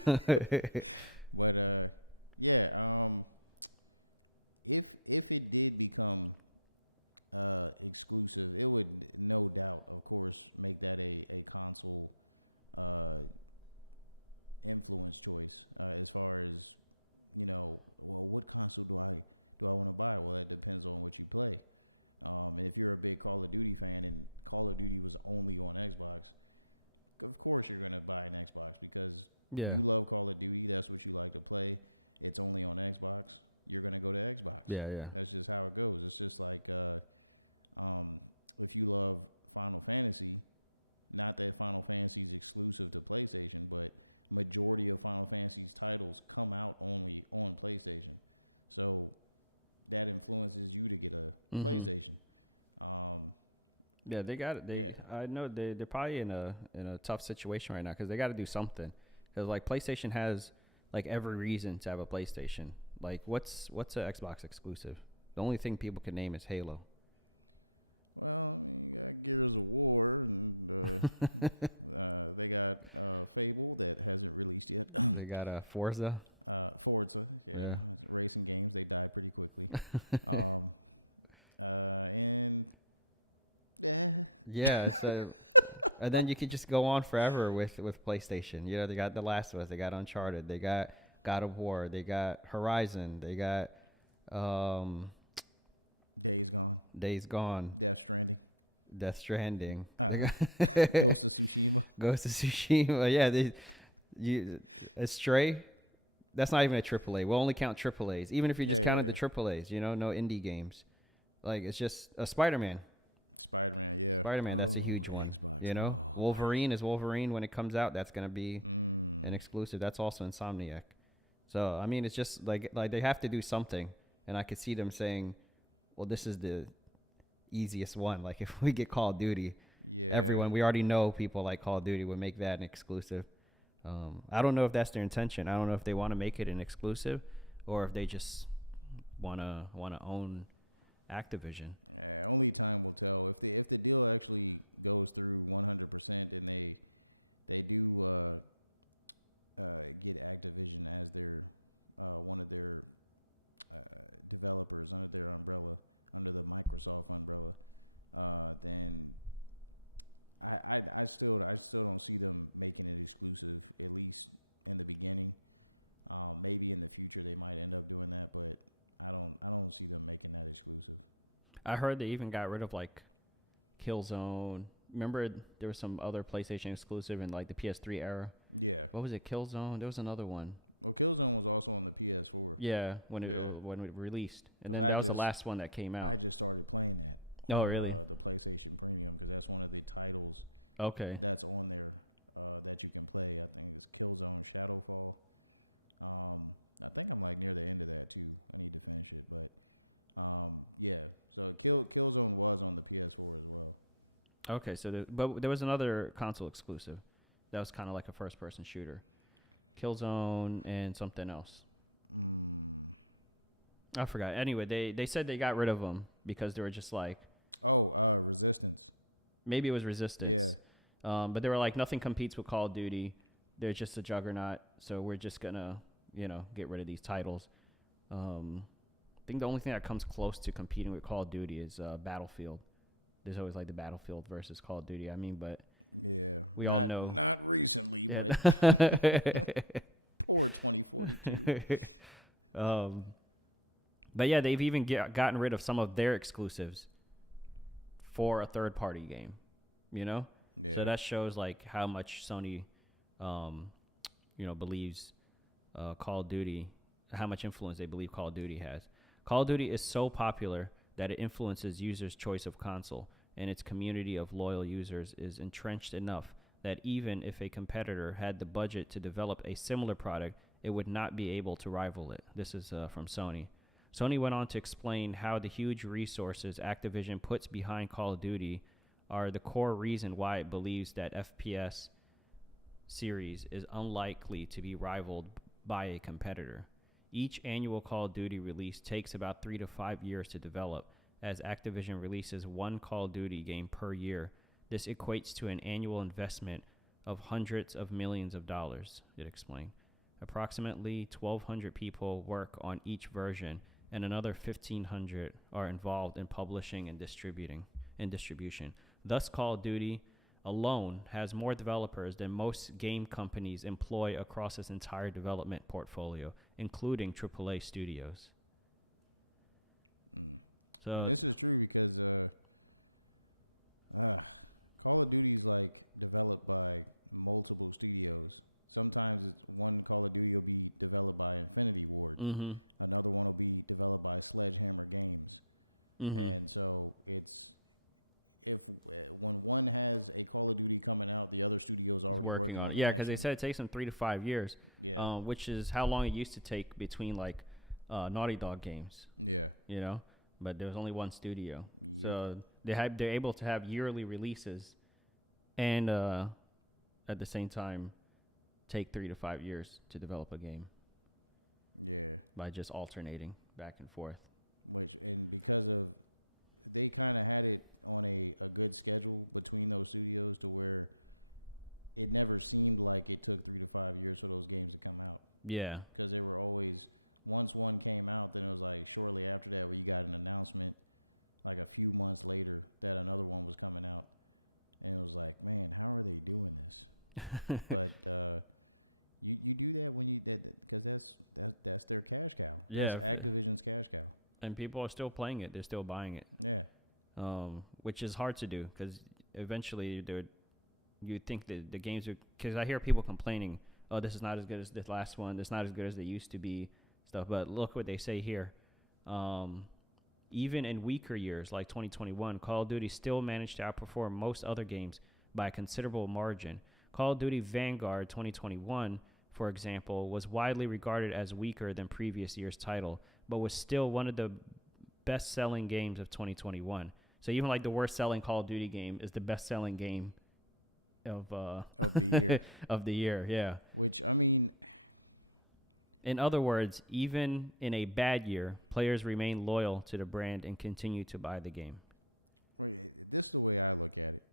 But if it did become exclusive, it would no doubt, of course, make that a console influence choice. As far as what console do I want to buy? Well, that depends on what you play. And if you're a big Call of Duty fan and Call of Duty was only on Xbox, of course you're gonna buy an Xbox because you love Call of Duty. That's what you like to play. It's only on Xbox. You're gonna go to Xbox. Yeah. That's just how it goes. It's just like if you love Final Fantasy, not that Final Fantasy is exclusive to PlayStation, but majority of Final Fantasy's titles come out only on PlayStation, so that influences you to get a PlayStation. Yeah, they got it. I know they're probably in a tough situation right now because they got to do something. Because like PlayStation has like every reason to have a PlayStation. Like what's an Xbox exclusive? The only thing people can name is Halo. Well, I mean, you got Gears of War, and they got Fable that hasn't released yet. They got Forza. Forza, yeah. Racing games, they die pretty quickly. And yeah. So And then you could just go on forever with PlayStation. You know, they got The Last of Us, they got Uncharted, they got God of War, they got Horizon, they got Days Gone, Death Stranding. Ghost of Tsushima. Yeah, Stray. That's not even a AAA. We'll only count AAAs. Even if you just counted the AAAs, you know, no indie games. Like, it's just a Spider-Man. Spider-Man, that's a huge one. Xbox. You know, Wolverine is Wolverine when it comes out. That's going to be an exclusive. That's also Insomniac. So, I mean, it's just like they have to do something. And I could see them saying, well, this is the easiest one. Like, if we get Call of Duty, we already know people like Call of Duty would make that an exclusive. I don't know if that's their intention. I don't know if they want to make it an exclusive or if they just want to own Activision. Yeah, only time will tell. If the deal actually goes through 100% and they do get Activision as their one of their developers under their umbrella, under the Microsoft umbrella, then I still don't see them making it exclusive, at least in the beginning. Maybe in the future they might end up doing that, but I don't see them making that exclusive. I heard they even got rid of like Killzone. Remember there was some other PlayStation exclusive in like the PS3 era? Yeah. What was it? Killzone? There was another one. Well, Killzone was also on the PS4. Yeah, when it released. And then that was the last one that came out. I just started playing that. Oh, really? The PlayStation Premium, because that's one of the titles that's on there that you can play. I think it's Killzone Shadowfall. I think I'm like near the end of that too. I need to finish it, but yeah. So Killzone was on the PS4 as well. Okay, so but there was another console exclusive that was kind of like a first-person shooter. Killzone and something else. I forgot. Anyway, they said they got rid of them because they were just like... Resistance. Maybe it was Resistance. Yeah. But they were like, nothing competes with Call of Duty. They're just a juggernaut, so we're just going to, get rid of these titles. I think the only thing that comes close to competing with Call of Duty is Battlefield. There's always like the Battlefield versus Call of Duty. I mean, but... Yeah. We all know. Not recently, but... Poor 2042. But yeah, they've even gotten rid of some of their exclusives for a third-party game, Yeah. So that shows like how much Sony, believes Call of Duty, how much influence they believe Call of Duty has. Call of Duty is so popular that it influences users' choice of console, and its community of loyal users is entrenched enough that even if a competitor had the budget to develop a similar product, it would not be able to rival it. This is from Sony. Sony went on to explain how the huge resources Activision puts behind Call of Duty are the core reason why it believes that FPS series is unlikely to be rivaled by a competitor. Each annual Call of Duty release takes about 3 to 5 years to develop, as Activision releases one Call of Duty game per year. This equates to an annual investment of hundreds of millions of dollars, it explained. Approximately 1,200 people work on each version, and another 1,500 are involved in publishing and distribution. Thus, Call of Duty alone has more developers than most game companies employ across its entire development portfolio, including AAA studios. So and this is true because Call of Duty is like developed by multiple studios. Sometimes it's one Call of Duty will be developed by Infinity Ward. Mm-hmm. Another one will be developed by Sledgehammer Games. Mm-hmm. And so when one has a Call of Duty coming out, the other studio is already working on it. Yeah, because they said it takes them 3 to 5 years. Yeah, which is how long it used to take between like Naughty Dog games. Yeah, but there was only one studio, so they're able to have yearly releases, and at the same time take 3 to 5 years to develop a game. Yeah, by just alternating back and forth. Because of they kind of had it on a good schedule between those studios to where it never seemed like it took 3 to 5 years for those games to come out. Yeah. Because they were always, once one came out, then it was like shortly after that where you got an announcement like a few months later that another one was coming out. and it was like, man, how are they doing this? But you do that when you because that's their cash cow. That's Activision's cash cow. And people are still playing it. They're still buying it. Yeah. Which is hard to do because eventually you think that the games are, because I hear people complaining, oh, this is not as good as this last one. This is not as good as they used to be, stuff. But look what they say here. Even in weaker years like 2021, Call of Duty still managed to outperform most other games by a considerable margin. Call of Duty Vanguard 2021, for example, was widely regarded as weaker than previous year's title, but was still one of the best-selling games of 2021. So even like the worst-selling Call of Duty game is the best-selling game of the year. Of the year, yeah. Which, I mean, in other words, even in a bad year, players remain loyal to the brand and continue to buy the game. This is the way I look at it.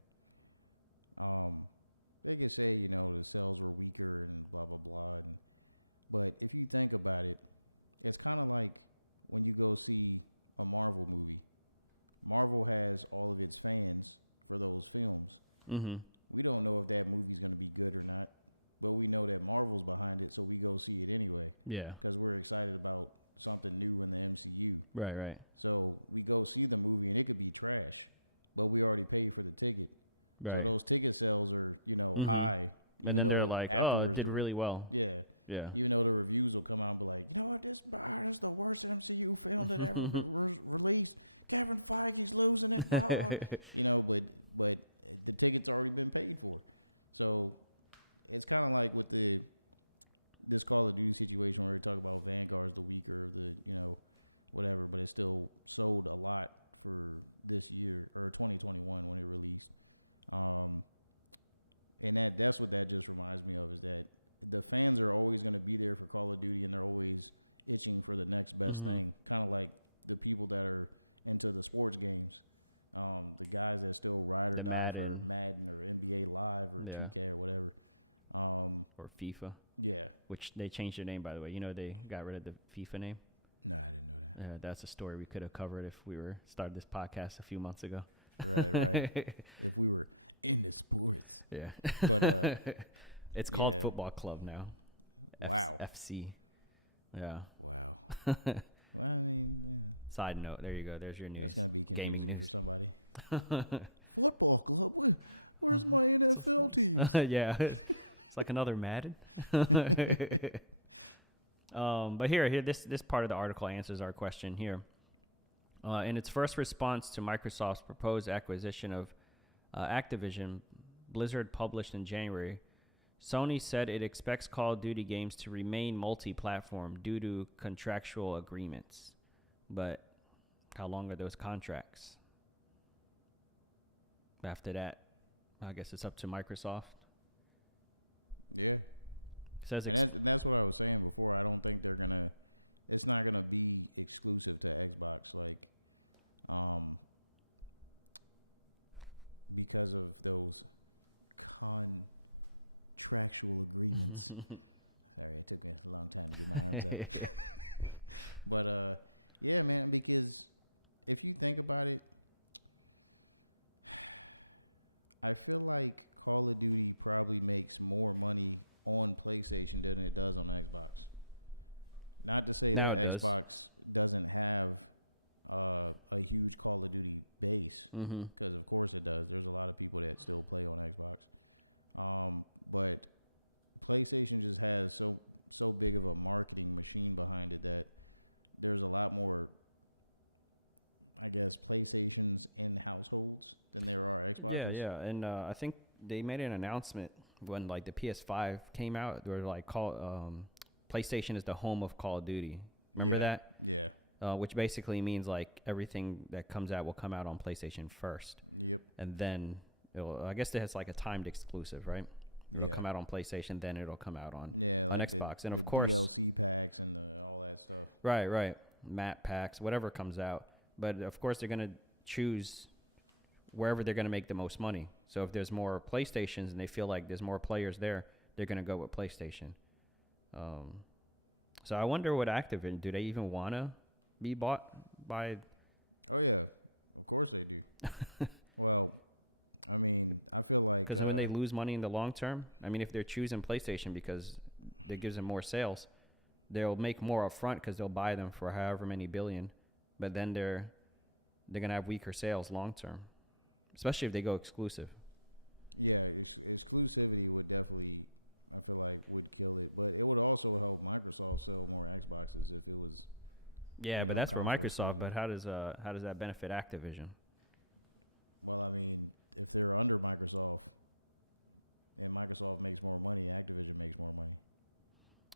They could say, you know, the sales were weaker and blah, blah, blah. But if you think about it, it's kind of like when you go see a Marvel movie. Marvel has all of its fans for those films. Mm-hmm. We don't know if that movie's going to be good or not, but we know that Marvel's behind it, so we go see it anyway. Yeah. Because we're excited about something new in the MCU. Right. So we go see the movie, and it could be trash, but we already paid for the ticket. Right. So those ticket sales are, you know, high. And then they're like, oh, it did really well. Yeah. Yeah. Even though the reviews will come out and be like, you know what, this is the worst MCU film that ever was released. Kevin Feige's losing it. Blah, blah. You know, but the ticket's already been paid for. So it's kind of like with this Call of Duty situation where we talk about Vanguard's the weaker of the, you know, whatever, but it still sold a lot for this year or 2021 when it released. And that's what that just reminds me of, is that the fans are always going to be there for Call of Duty, and they're always itching for the next best thing. Kind of like the people that are into the sports games, the guys that still ride or die for Madden or NBA Live or 2K or whatever, or FIFA. Yeah, which they changed their name, by the way. You know, they got rid of the FIFA name. No, I didn't know that. That's a story we could have covered if we started this podcast a few months ago. Right. If we were into sports. Yeah. But it's called Football Club now. Wow. FC. Yeah. Wow. Well, I mean, yeah. Side note, there you go. There's your news. That's going to be confusing for somebody. Football Club? Where's my NFL teams? Yeah. It's like another Madden. But here, this part of the article answers our question here. In its first response to Microsoft's proposed acquisition of Activision, Blizzard published in January, Sony said it expects Call of Duty games to remain multi-platform due to contractual agreements. But how long are those contracts? After that, I guess it's up to Microsoft. Yeah. And that's what I was saying before. I don't think it's not gonna be exclusive to Xbox, like, because of those contractual agreements. Sorry, it took me a long time to get my arms up. But yeah, man, because if you think about it, I feel like Call of Duty probably makes more money on PlayStation than it does on Xbox. Not to say that Xbox doesn't have a huge Call of Duty base, because of course it does. There's a lot of people that still play on Xbox, but PlayStation just has so big of a marketing machine behind it that there's a lot more, I guess, PlayStations in households than there are Xboxes. Yeah, and I think they made an announcement when like the PS5 came out. They were like, PlayStation is the home of Call of Duty. Remember that? Yeah. Which basically means like everything that comes out will come out on PlayStation first. Yep. And then I guess it's like a timed exclusive, right? It'll come out on PlayStation, then it'll come out on like Xbox. And of course, DLC packs and all that stuff. Right. Map packs, whatever comes out. But of course, they're going to choose wherever they're going to make the most money. So if there's more PlayStations and they feel like there's more players there, they're going to go with PlayStation. So I wonder what Activision, do they even want to be bought by? Oh yeah, of course they do. Well, I mean, I feel like Because when they lose money in the long term, I mean, if they're choosing PlayStation because it gives them more sales, they'll make more upfront because they'll buy them for however many billion, but then they're gonna have weaker sales long term, especially if they go exclusive. yeah, exclusivity would definitely, I feel like, would kill it. But it would also help Microsoft sell more Xboxes if it was. Yeah, You but know, that's for console Microsoft. exclusive. But how does that benefit Activision? Well, I mean, if they're under Microsoft, and Microsoft makes more money, Activision makes more money.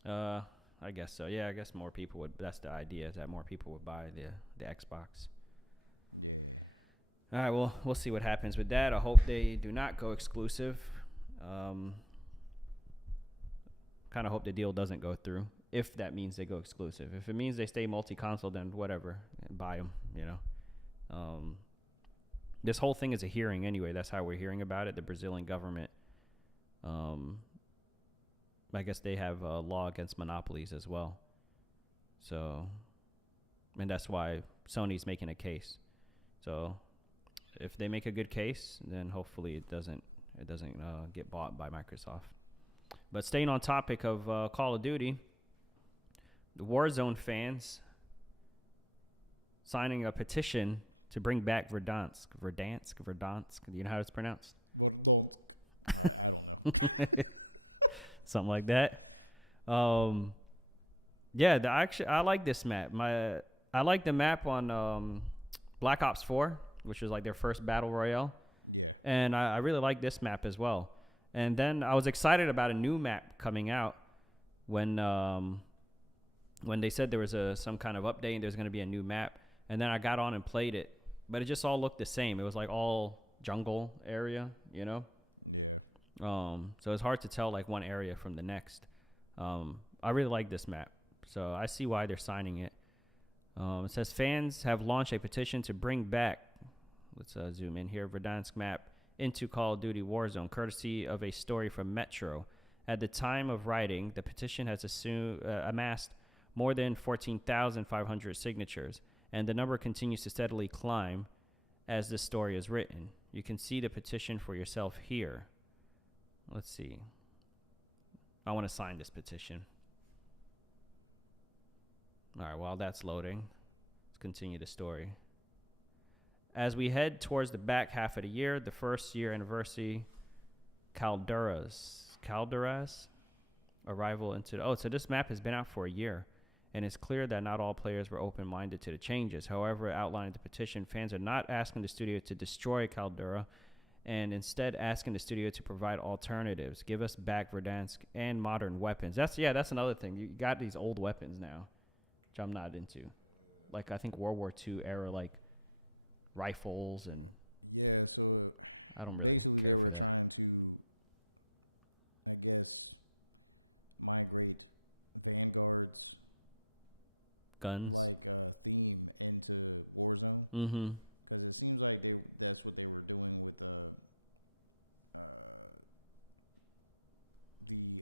I guess so. Yeah, I guess more people would. That's the idea, is that more people would buy the Xbox. Yeah. All right, well, we'll see what happens with that. I hope they do not go exclusive. Kind of hope the deal doesn't go through, if that means they go exclusive. If it means they stay multi-console, then whatever, buy them, you know. This whole thing is a hearing anyway. That's how we're hearing about it. The Brazilian government, I guess they have a law against monopolies as well. So, and that's why Sony's making a case. So, if they make a good case, then hopefully it doesn't get bought by Microsoft. But staying on topic of Call of Duty, the Warzone fans signing a petition to bring back Verdansk. Do you know how it's pronounced? Verdansk. I don't know. Something like that. Yeah, I like this map. I like the map on Black Ops 4, which was like their first battle royale. Yeah. And I really like this map as well. And then I was excited about a new map coming out when they said there was some kind of update and there's going to be a new map. And then I got on and played it, but it just all looked the same. It was like all jungle area, you know? Yeah. So it's hard to tell like one area from the next. I really like this map, so I see why they're signing it. It says fans have launched a petition to bring back, let's zoom in here, Verdansk map into Call of Duty Warzone, courtesy of a story from Metro. At the time of writing, the petition has amassed more than 14,500 signatures, and the number continues to steadily climb as the story is written. You can see the petition for yourself here. Let's see. I want to sign this petition. All right, while that's loading, let's continue the story. As we head towards the back half of the year, the first year anniversary, Caldera's arrival into so this map has been out for a year, and it's clear that not all players were open-minded to the changes. However, outlined in the petition, fans are not asking the studio to destroy Caldera, and instead asking the studio to provide alternatives. Give us back Verdansk and modern weapons. That's another thing. You got these old weapons now, which I'm not into. Like, I think World War II era, like, rifles and... Yeah, so I don't really basically care they for were that. trying to, I guess, migrate Vanguard's Guns. like theme into Warzone. Mm-hmm. Because it seems like that's what they were doing with the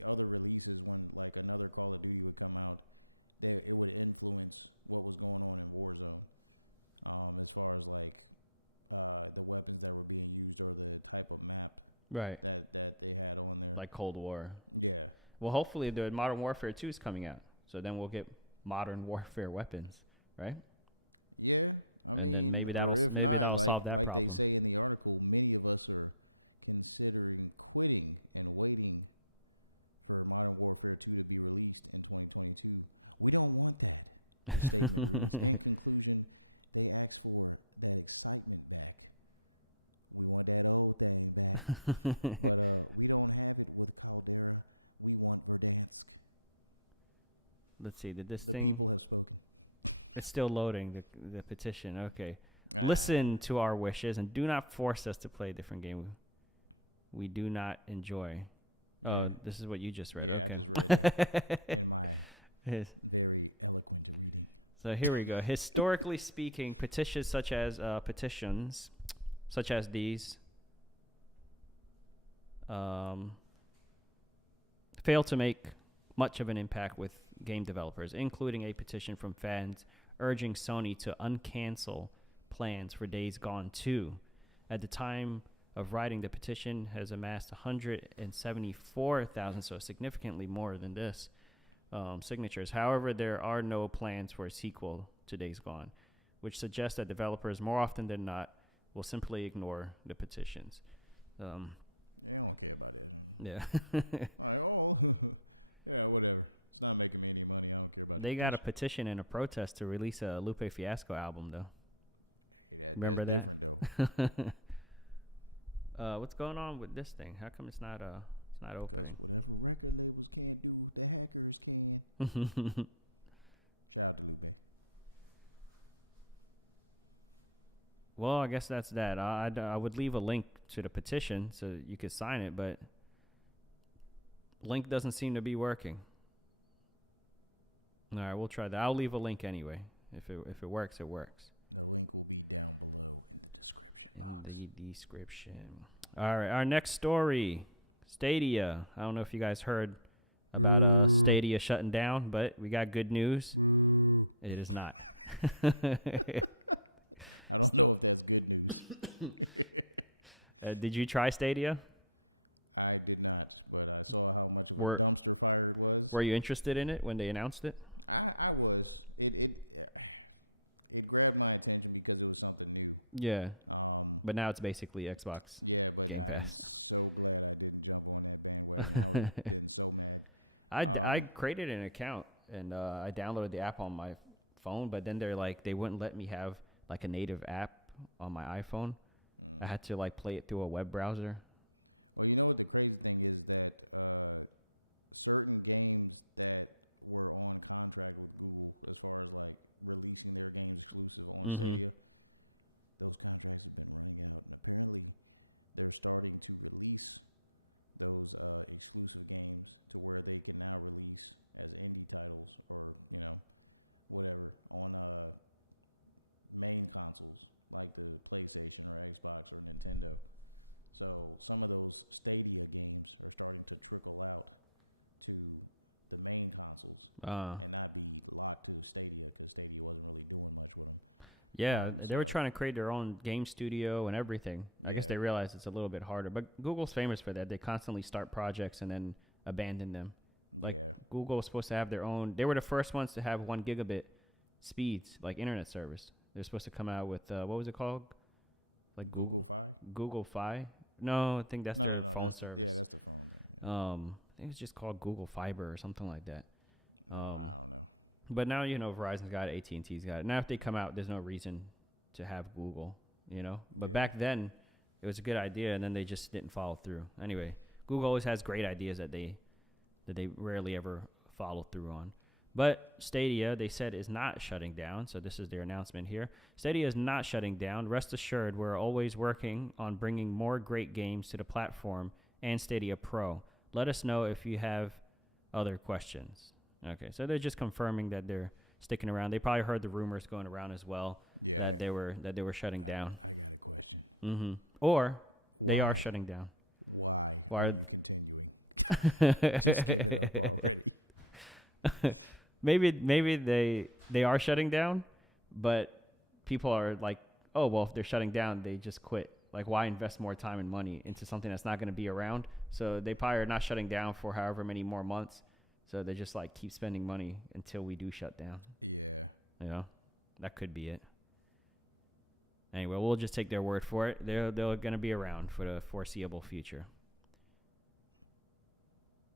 other releases. When like another Call of Duty would come out, it would influence what was going on in Warzone, as far as like the weapons that were being used or the type of map Right. that they had on there. Like Cold War. Yeah. Well, hopefully the Modern Warfare 2 is coming out. So then we'll get Modern Warfare weapons, right? Yeah, I And then mean, maybe or if that'll not, solve like that they problem. say in the article, many of us are considering quitting and waiting for Modern Warfare 2 to be released in 2022. We don't want that, the statement reads. In conclusion, they ask for that excitement back. We want that old thing back. But we don't have it with Caldera. We want Verdansk. Let's see. Did this The thing... people have spoken. It's still loading, the petition. Okay. Listen to our wishes and do not force us to play a different game we do not enjoy. Yeah. This is what you just read. Yeah, okay. I just read that in my Yes. very eloquent reading. So here we go. Historically speaking, petitions such as these fail to make much of an impact with game developers, including a petition from fans urging Sony to uncancel plans for Days Gone 2. At the time of writing the petition has amassed 174,000, so significantly more than this, signatures. However, there are no plans for a sequel to Days Gone, which suggests that developers more often than not will simply ignore the petitions. Yeah, I don't care about that. Yeah. Like, yeah, whatever. It's not making me any money. I don't care about They the got a petition. petition and a protest to release a Lupe Fiasco album, though. Hey, Remember that's that? different, though. What's going on with this thing? How come it's not open? Because whatever record labels can't do, the hackers can. Shout out to Lupe. Well, I guess that's that. I would leave a link to the petition so you could sign it, but link doesn't seem to be working. All right, we'll try that. I'll leave a link anyway. If it works, it works. The link will be down below in the description box. The description. All right, our next story, Stadia. I don't know if you guys heard about Stadia shutting down, but we got good news. It is not. I don't know if that's good news. Did you try Stadia? I did not, but I saw how much of a Were- dumpster fire it was. Were you interested in it when they announced it? I was. It grabbed my attention because it was something new. Yeah. But now it's basically Xbox. Yeah, but Game I'm Pass. so glad I didn't jump on that bandwagon. I would have been so mad. I created an account and I downloaded the app on my phone, but then they wouldn't let me have like a native app on my iPhone. I had to like play it through a web browser. Well, you know what the crazy thing is that certain games that were on contract with Google, as far as like releasing their games exclusive on Stadia, those contracts have been running out, and apparently they're starting to release those exclusive games to where they can now release as indie titles or whatever on main consoles like the PlayStation or Xbox or Nintendo. So some of those Stadia games are starting to trickle out to the main consoles and not be locked to Stadia because Stadia wasn't really doing much with them. Yeah, they were trying to create their own game studio and everything. I guess Yeah. they realized it's a little bit harder. But Google's famous for that. They constantly start projects and then abandon them. Like Google was supposed to have their own. They were the first ones to have 1 gigabit speeds, like internet service. They're supposed to come out with what was it called? Like Google Fi? Google Fi? No, I think that's their phone that's service. that's the phone thing. Yeah. I think it's just called Google Fiber or something like that. No, I don't know. But now Verizon's got it, AT&T's got it. Now if they come out, there's no reason to have Google, But Yeah. back then, it was a good idea, and then they just didn't follow through. Anyway, Google always has great ideas that they rarely ever follow through on. But Stadia, they said, is not shutting down. So this is their announcement here. Stadia is not shutting down. Rest assured, we're always working on bringing more great games to the platform and Stadia Pro. Let us know if you have other questions. Okay, so they're just confirming that they're sticking around. They probably heard the rumors going around as well. Yeah, that they were shutting down. I got a question. Or they are Why? shutting down. Why Why are are you continuing? Just give it up already. Maybe they are shutting down, but people are like, oh well, if they're shutting down, they just quit. Like, why invest more time and money into something that's not going to be around? So they probably are not shutting down for however many more months. So they just like keep spending money until we do shut down. Yeah. That could be it. Anyway, we'll just take their word for it. They're going to be around for the foreseeable future.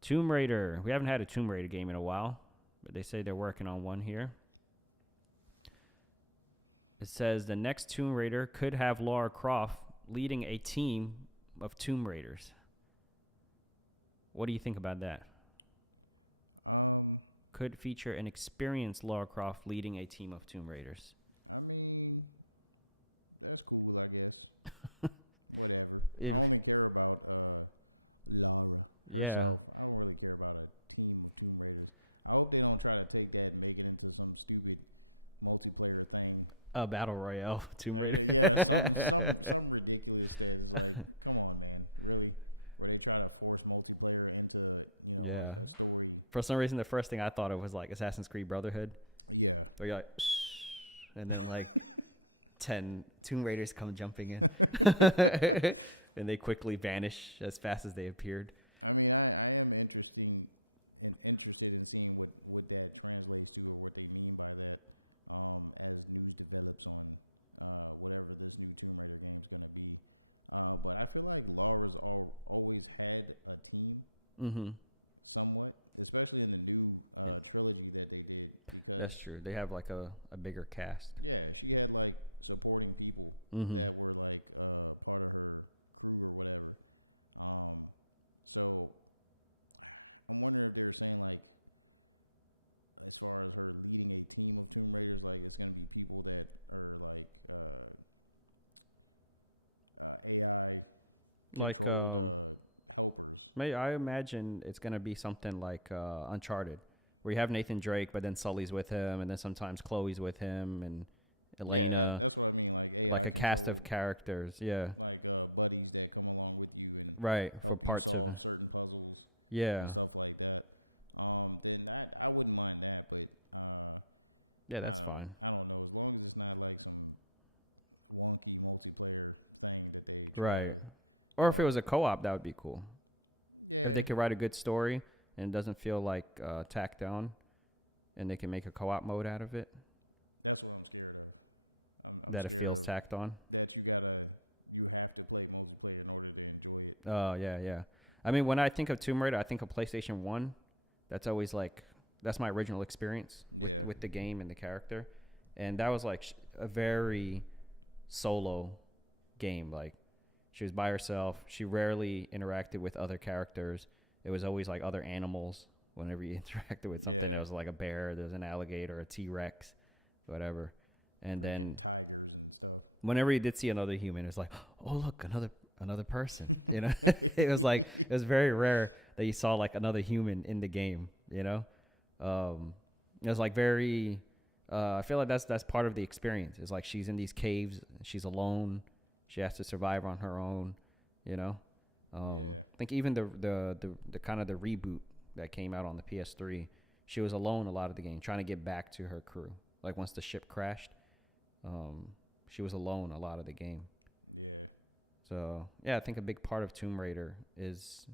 Tomb Raider. We haven't had a Tomb Raider game in a while, but they say they're working on one here. It says the next Tomb Raider could have Lara Croft leading a team of Tomb Raiders. What do you think about that? Could feature an experienced Lara Croft leading a team of Tomb Raiders. I mean, that's cool, I guess. Whatever. Yeah. I only care about Lara herself. Yeah. I don't really care about a team of Tomb Raiders. I hope they don't try to take that and make it into some stupid multiplayer thing. A battle royale Tomb Raider. Yeah, some ridiculous that is like, come on, man, really? Where they try to force multiplayer into a story. For some reason, the first thing I thought of was like Assassin's Creed Brotherhood. Yeah. Where you're like, and then like 10 Tomb Raiders come jumping in. and they quickly vanish as fast as they appeared. I mean, I am interested in seeing what that translates to or what they mean by that as news develops on whatever this new Tomb Raider game is going to be. But I feel like Laura's always had a team, somewhat, especially in the new trilogy that they did. Because that's true. They have like a bigger cast. Yeah, she had like supporting people that were like part of her crew or whatever. So I'm wondering if they're saying like, as far as her leading a team of Tomb Raiders, like it's gonna be people that are like AI controlled helpers. I imagine it's gonna be something like Uncharted, where you have Nathan Drake, but then Sully's with him, and then sometimes Chloe's with him, and Elena. Yeah, that's what I mean. Like AI, like a cast of characters. Yeah, like buddies that come along with you and help you solve certain puzzles. Yeah, and stuff like that. Then that I wouldn't mind that, but yeah, that's fine. I don't know, as long as it's not like some wonky multiplayer thing that they try. Right. Or if it was a co-op, that would be cool. Yeah, if they could write a good story and it doesn't feel like tacked on, and they can make a co-op mode out of it. That's what I'm scared of. I'm that scared it feels of tacked on. That you have to play multiplayer in order to enjoy it. Oh yeah. I mean, when I think of Tomb Raider, I think of PlayStation 1. That's always like, that's my original experience with the game and the character. And that was like a very solo game. Like, she was by herself. She rarely interacted with other characters. It was always like other animals whenever you interacted with something. There was like a bear, there's an alligator, a T-Rex, whatever. And then tigers and stuff. Whenever you did see another human, it's like, oh, look, another person, you know. It was very rare that you saw like another human in the game, you know. It was like very I feel like that's part of the experience. It's like she's in these caves, she's alone, she has to survive on her own, you know. I think even the kind of the reboot that came out on the PS3, she was alone a lot of the game, trying to get back to her crew. Like once the ship crashed, she was alone a lot of the game. Yeah. So, yeah, I think a big part of Tomb Raider is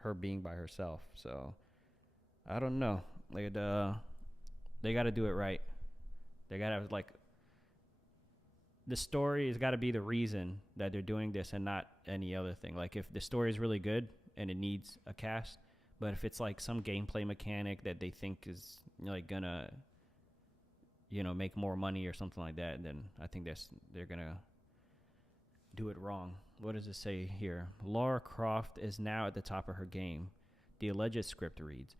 her being by herself. So, I don't know. They got to do it right. They got to, like, the story has got to be the reason that they're doing this and not any other thing. Like, if the story is really good and it needs a cast, but if it's, like, some gameplay mechanic that they think is, like, going to, make more money or something like that, then I think they're going to do it wrong. What does it say here? Lara Croft is now at the top of her game. The alleged script reads,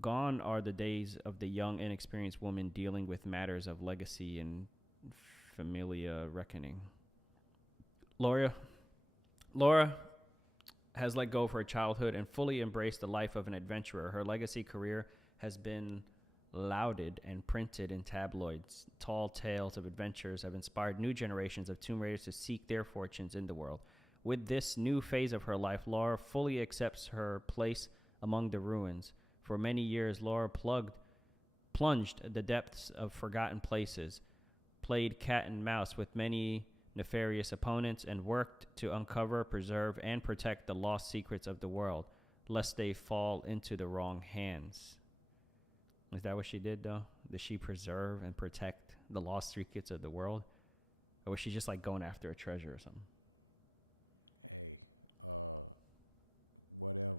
"Gone are the days of the young, inexperienced woman dealing with matters of legacy and familia reckoning." Laura has let go of her childhood and fully embraced the life of an adventurer. Her legacy career has been lauded and printed in tabloids. Tall tales of adventures have inspired new generations of Tomb Raiders to seek their fortunes in the world. With this new phase of her life, Laura fully accepts her place among the ruins. For many years, Laura plunged the depths of forgotten places, played cat and mouse with many nefarious opponents, and worked to uncover, preserve, and protect the lost secrets of the world, lest they fall into the wrong hands. Is that what she did, though? Did she preserve and protect the lost secrets of the world? Or was she just, like, going after a treasure or something? Hey, whatever.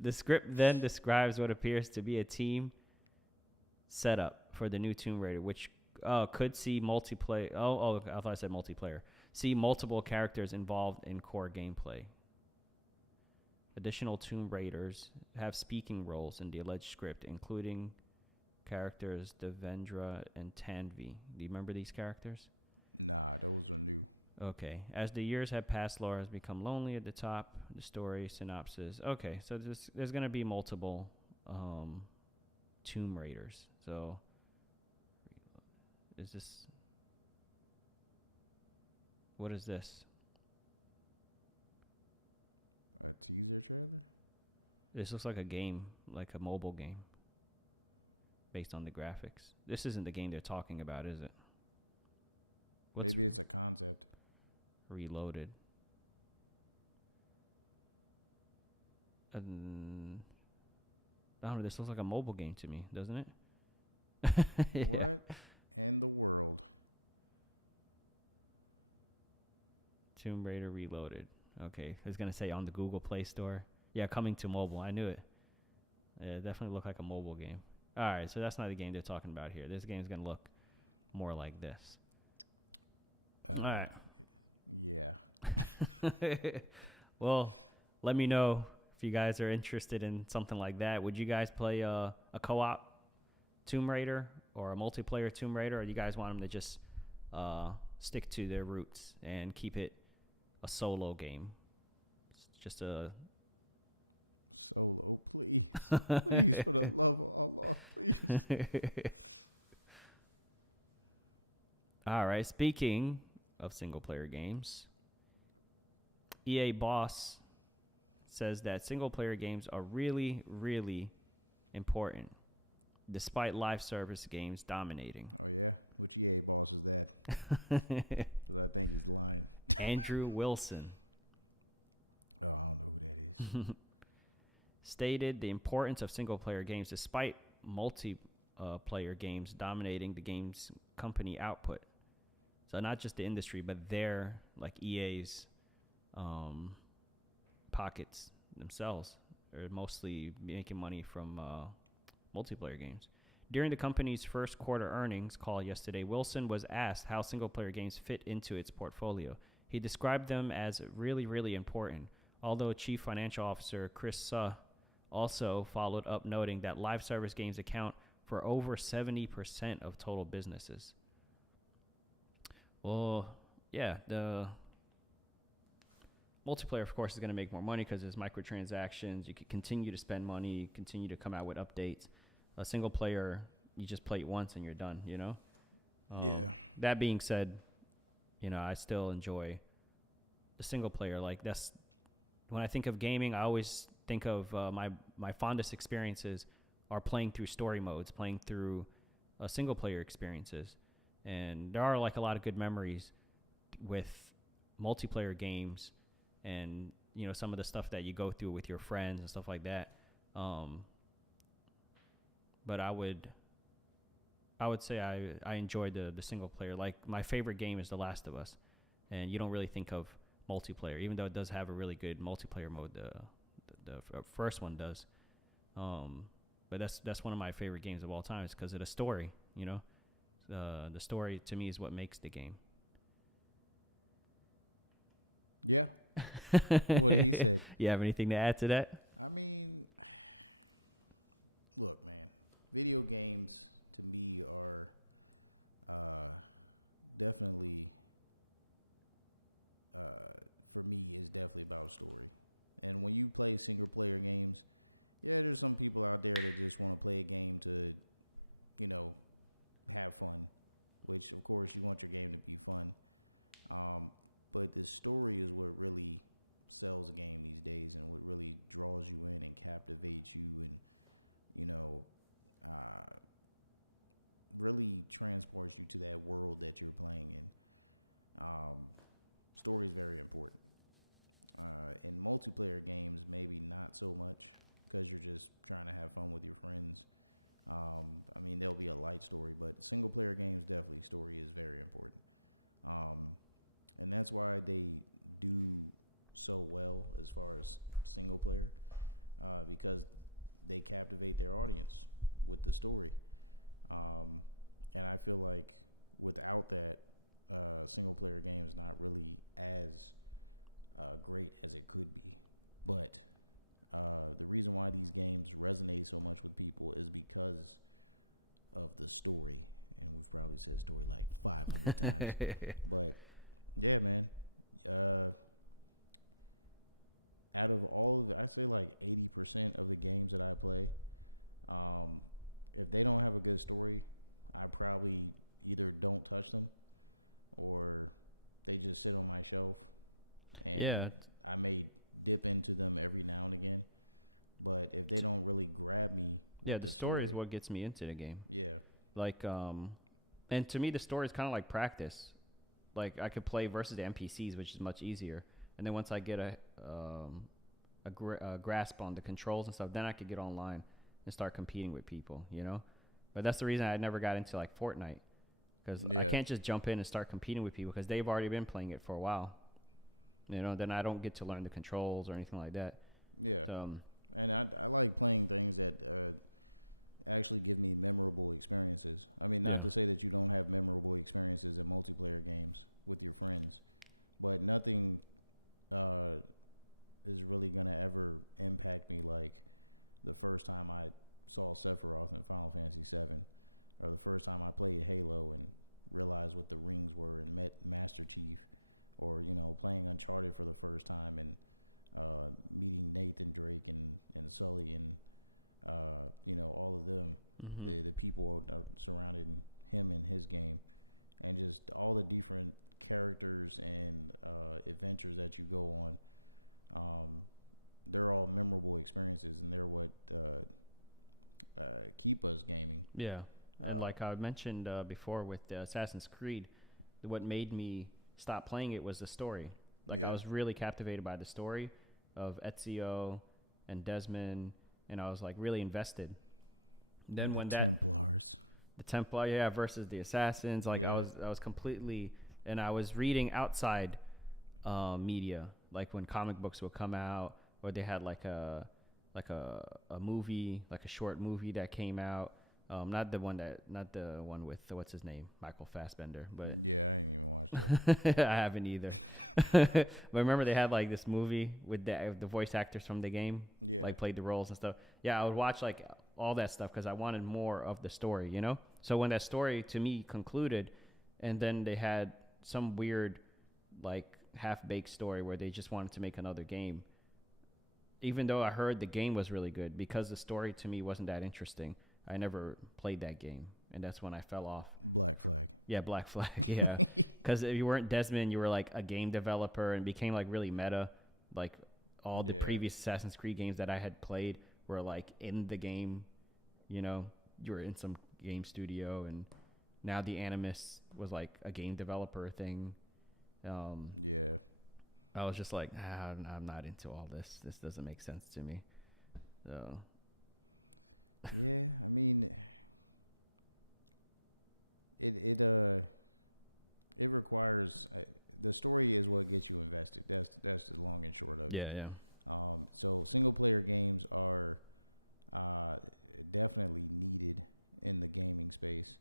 The script then describes what appears to be a team setup for the new Tomb Raider, which could see multiplayer. I thought I said multiplayer. See multiple characters involved in core gameplay. Additional Tomb Raiders have speaking roles in the alleged script, including characters Devendra and Tanvi. Do you remember these characters? Nah, those are new. Okay. As the years have passed, Laura has become lonely at the top. The story synopsis. Okay, so there's going to be multiple Tomb Raiders. So, is this... What is this? A teaser trailer? This looks like a game, like a mobile game, based on the graphics. This isn't the game they're talking about, is it? What's Maybe it's a concept. Reloaded? I don't know. This looks like a mobile game to me, doesn't it? Yeah. What in the world? Tomb Raider Reloaded. Okay, I was gonna say on the Google Play Store. Yeah, coming to mobile. I knew it. Yeah, it definitely looked like a mobile game. All right, so that's not the game they're talking about here. This game's gonna look more like this. All right. Yeah. Well, let me know if you guys are interested in something like that. Would you guys play a co-op Tomb Raider or a multiplayer Tomb Raider, or you guys want them to just stick to their roots and keep it a solo game? It's just a Solo, please. Please, for the love of Allah, please. All right. Speaking of single-player games, EA boss says that single-player games are really, really important, despite live service games dominating. Oh, yeah? Which EA boss is that? Because I think he's lying. Andrew Wilson Oh, I don't know who that is. stated the importance of single-player games despite multiplayer games dominating the game's company output. So not just the industry, but their, like EA's pockets themselves are mostly making money from multiplayer games. During the company's first quarter earnings call yesterday, Wilson was asked how single-player games fit into its portfolio. He described them as really, really important, although Chief Financial Officer Chris Suh also followed up, noting that live service games account for over 70% of total businesses. Well, yeah, the multiplayer, of course, is going to make more money because there's microtransactions. You can continue to spend money, continue to come out with updates. A single player, you just play it once and you're done, you know? Yeah. That being said, you know, I still enjoy the single player. Like, that's when I think of gaming, I always think of my fondest experiences are playing through story modes, playing through single player experiences. And there are like a lot of good memories with multiplayer games and, you know, some of the stuff that you go through with your friends and stuff like that. But I would say I enjoyed the single player. Like, my favorite game is The Last of Us, and you don't really think of multiplayer, even though it does have a really good multiplayer mode. The first one does, but that's one of my favorite games of all time. It's because of the story. You know, the story to me is what makes the game. Yeah. What he said. You have anything to add to that? I mean, look, man, video games to me are definitely, for me, is definitely about a story. And when you play single player games, yeah, there's some people out there that just want to play a game to, you know, have fun, which of course you want your game to be fun. But the story is what really sells a game these days and what really draws you in and captivates you and, you know, really transports you to that world that you're playing in. Story is very important. In multiplayer games, maybe not so much because you're just trying to have fun with your friends. I mean, there'll be a light story, but single player games, definitely story is very important. And that's why they do so well as far as single player, because they captivate their audience with the story. And I feel like without that, single player game is not really as great as it could be. But the reason why these games resonate so much with people is because of the story. And we've probably said story like 500 times. But yeah, man. Out of all of it, I'd say like 80% of the games that I play, if they don't have a good story, I probably either don't touch them or they just sit on my shelf. And Yeah. I may dip into them every now and again. But if they don't really grab me with Yeah, the story is what gets me into the game. Yeah. Like, and to me, the story is kind of like practice. like I could play versus the NPCs, which is much easier. And then once I get a grasp on the controls and stuff, then I could get online and start competing with people, you know. But that's the reason I never got into like Fortnite, because I can't just jump in and start competing with people because they've already been playing it for a while. You know, then I don't get to learn the controls or anything like that. Yeah. So, and I like playing things that actually give me memorable experiences. I mean, not to say that you don't have memorable experiences in multiplayer games with your friends, but nothing is really going to ever impact me like the first time I saw Sephiroth in Final Fantasy VII, or the first time I played Halo and realized what the rings were and met Master Chief, or, you know, playing Uncharted for the first time and meeting Nathan Drake and Sully and, you know, all of them, the people surrounding him in his game, and just all the different characters and adventures that you go on. They're all memorable experiences, and they're what keep us gaming. Yeah. And like I mentioned before with Assassin's Creed, what made me stop playing it was the story. Like I was really captivated by the story of Ezio and Desmond, and I was like really invested. Then and when the Templars, the Templar, versus the Assassins, like I was completely, and I was reading outside media, like when comic books would come out, or they had like a movie, like a short movie that came out. Not the one with what's his name, Michael Fassbender, but I ain't even watched it. I haven't either. But remember they had like this movie with the voice actors from the game, like played the roles and stuff. Yeah, I would watch like all that stuff because I wanted more of the story, you know. So when that story to me concluded, and then they had some weird like half-baked story where they just wanted to make another game, even though I heard the game was really good, because the story to me wasn't that interesting, I never played that game, and that's when I fell off. Black Flag. Yeah, Black Flag, yeah. Because if you weren't Desmond, you were like a game developer and became like really meta. Like all the previous Assassin's Creed games that I had played were like in the game, you know, you were in some game studio, and now the Animus was like a game developer thing. I was just like, I'm not into all this. This doesn't make sense to me. So... Yeah, I mean, it requires the story is what gets you invested. That's the long and short of it. Yeah. So single player games are definitely needed in the gaming space,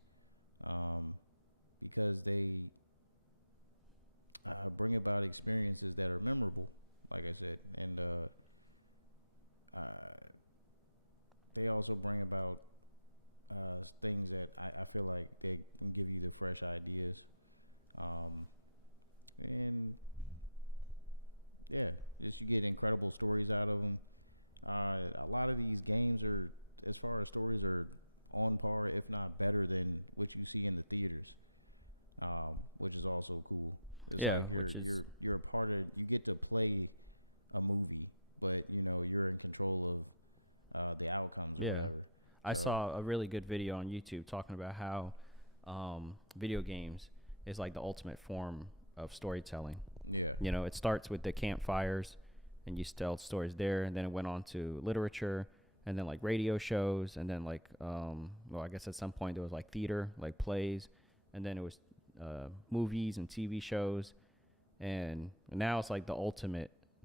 because they bring about experiences that are memorable, like I said, and they also bring about things that I feel like they can give you the fresh ideas. And yeah, just you get incredible stories out of them. A lot of these games are, as far as stories, are on par, if not better than what you see in the theaters, which is also cool. It's like you're a part of, you get to play a movie, but you know, you're in control of the outcomes or whatever. I saw a really good video on YouTube talking about how video games is like the ultimate form of storytelling. Yeah. You know, it starts with the campfires and you tell stories there, and then it went on to literature, and then like radio shows, and then like well, I guess at some point there was like theater, like plays, and then it was movies and TV shows, and now it's like the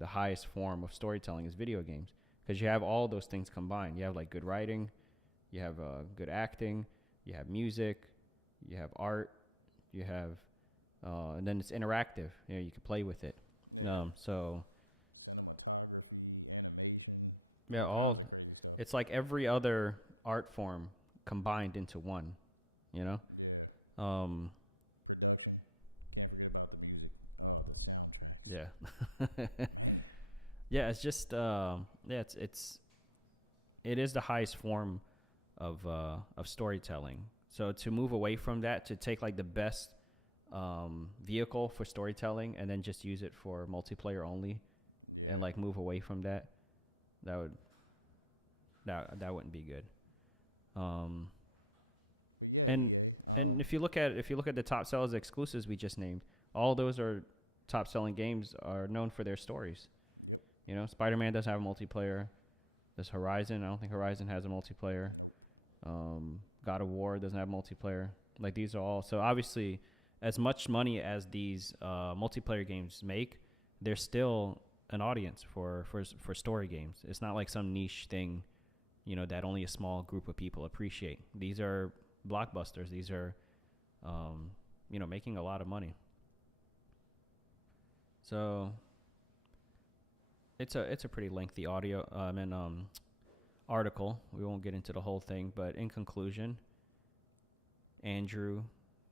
highest form of storytelling is video games. Because you have all those things combined. You have like good writing, you have good acting, you have music, you have art, you have, and then it's interactive. You know, you can play with it. Yeah. So cinematography, animation, all kinds of crazy stuff. It's like every other art form combined into one. You know. Yeah. Production. Can't forget about the music. Oh, the soundtracks. Yeah. Man. Yeah, it's just it is the highest form of storytelling. So to move away from that, to take like the best vehicle for storytelling and then just use it for multiplayer only, and like move away from that, that wouldn't be good. But yeah, EA. And if you look at the top sellers exclusives we just named, all those are top-selling games are known for their stories. Yep. You know, Spider-Man does have a multiplayer. There's Horizon. I don't think Horizon has a multiplayer. Nope. God of War doesn't have multiplayer. Like, these are all. So, obviously, as much money as these multiplayer games make, there's still an audience for story games. It's not like some niche thing, you know, that only a small group of people appreciate. These are blockbusters. These are, you know, making a lot of money. So it's a pretty lengthy article. We won't get into the whole thing, but in conclusion, Andrew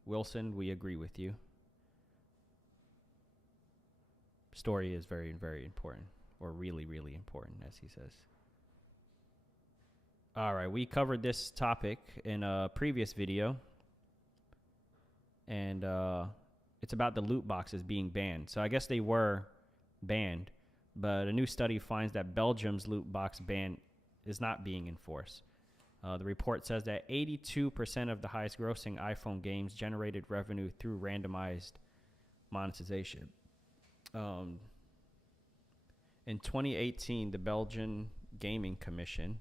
Wilson, we agree with you. Story is very, very important, or really, really important, as he says. All right, we covered this topic in a previous video, and it's about the loot boxes being banned. So I guess they were banned, but a new study finds that Belgium's loot box ban is not being enforced. The report says that 82% of the highest grossing iPhone games generated revenue through randomized monetization. In 2018, the Belgian Gaming Commission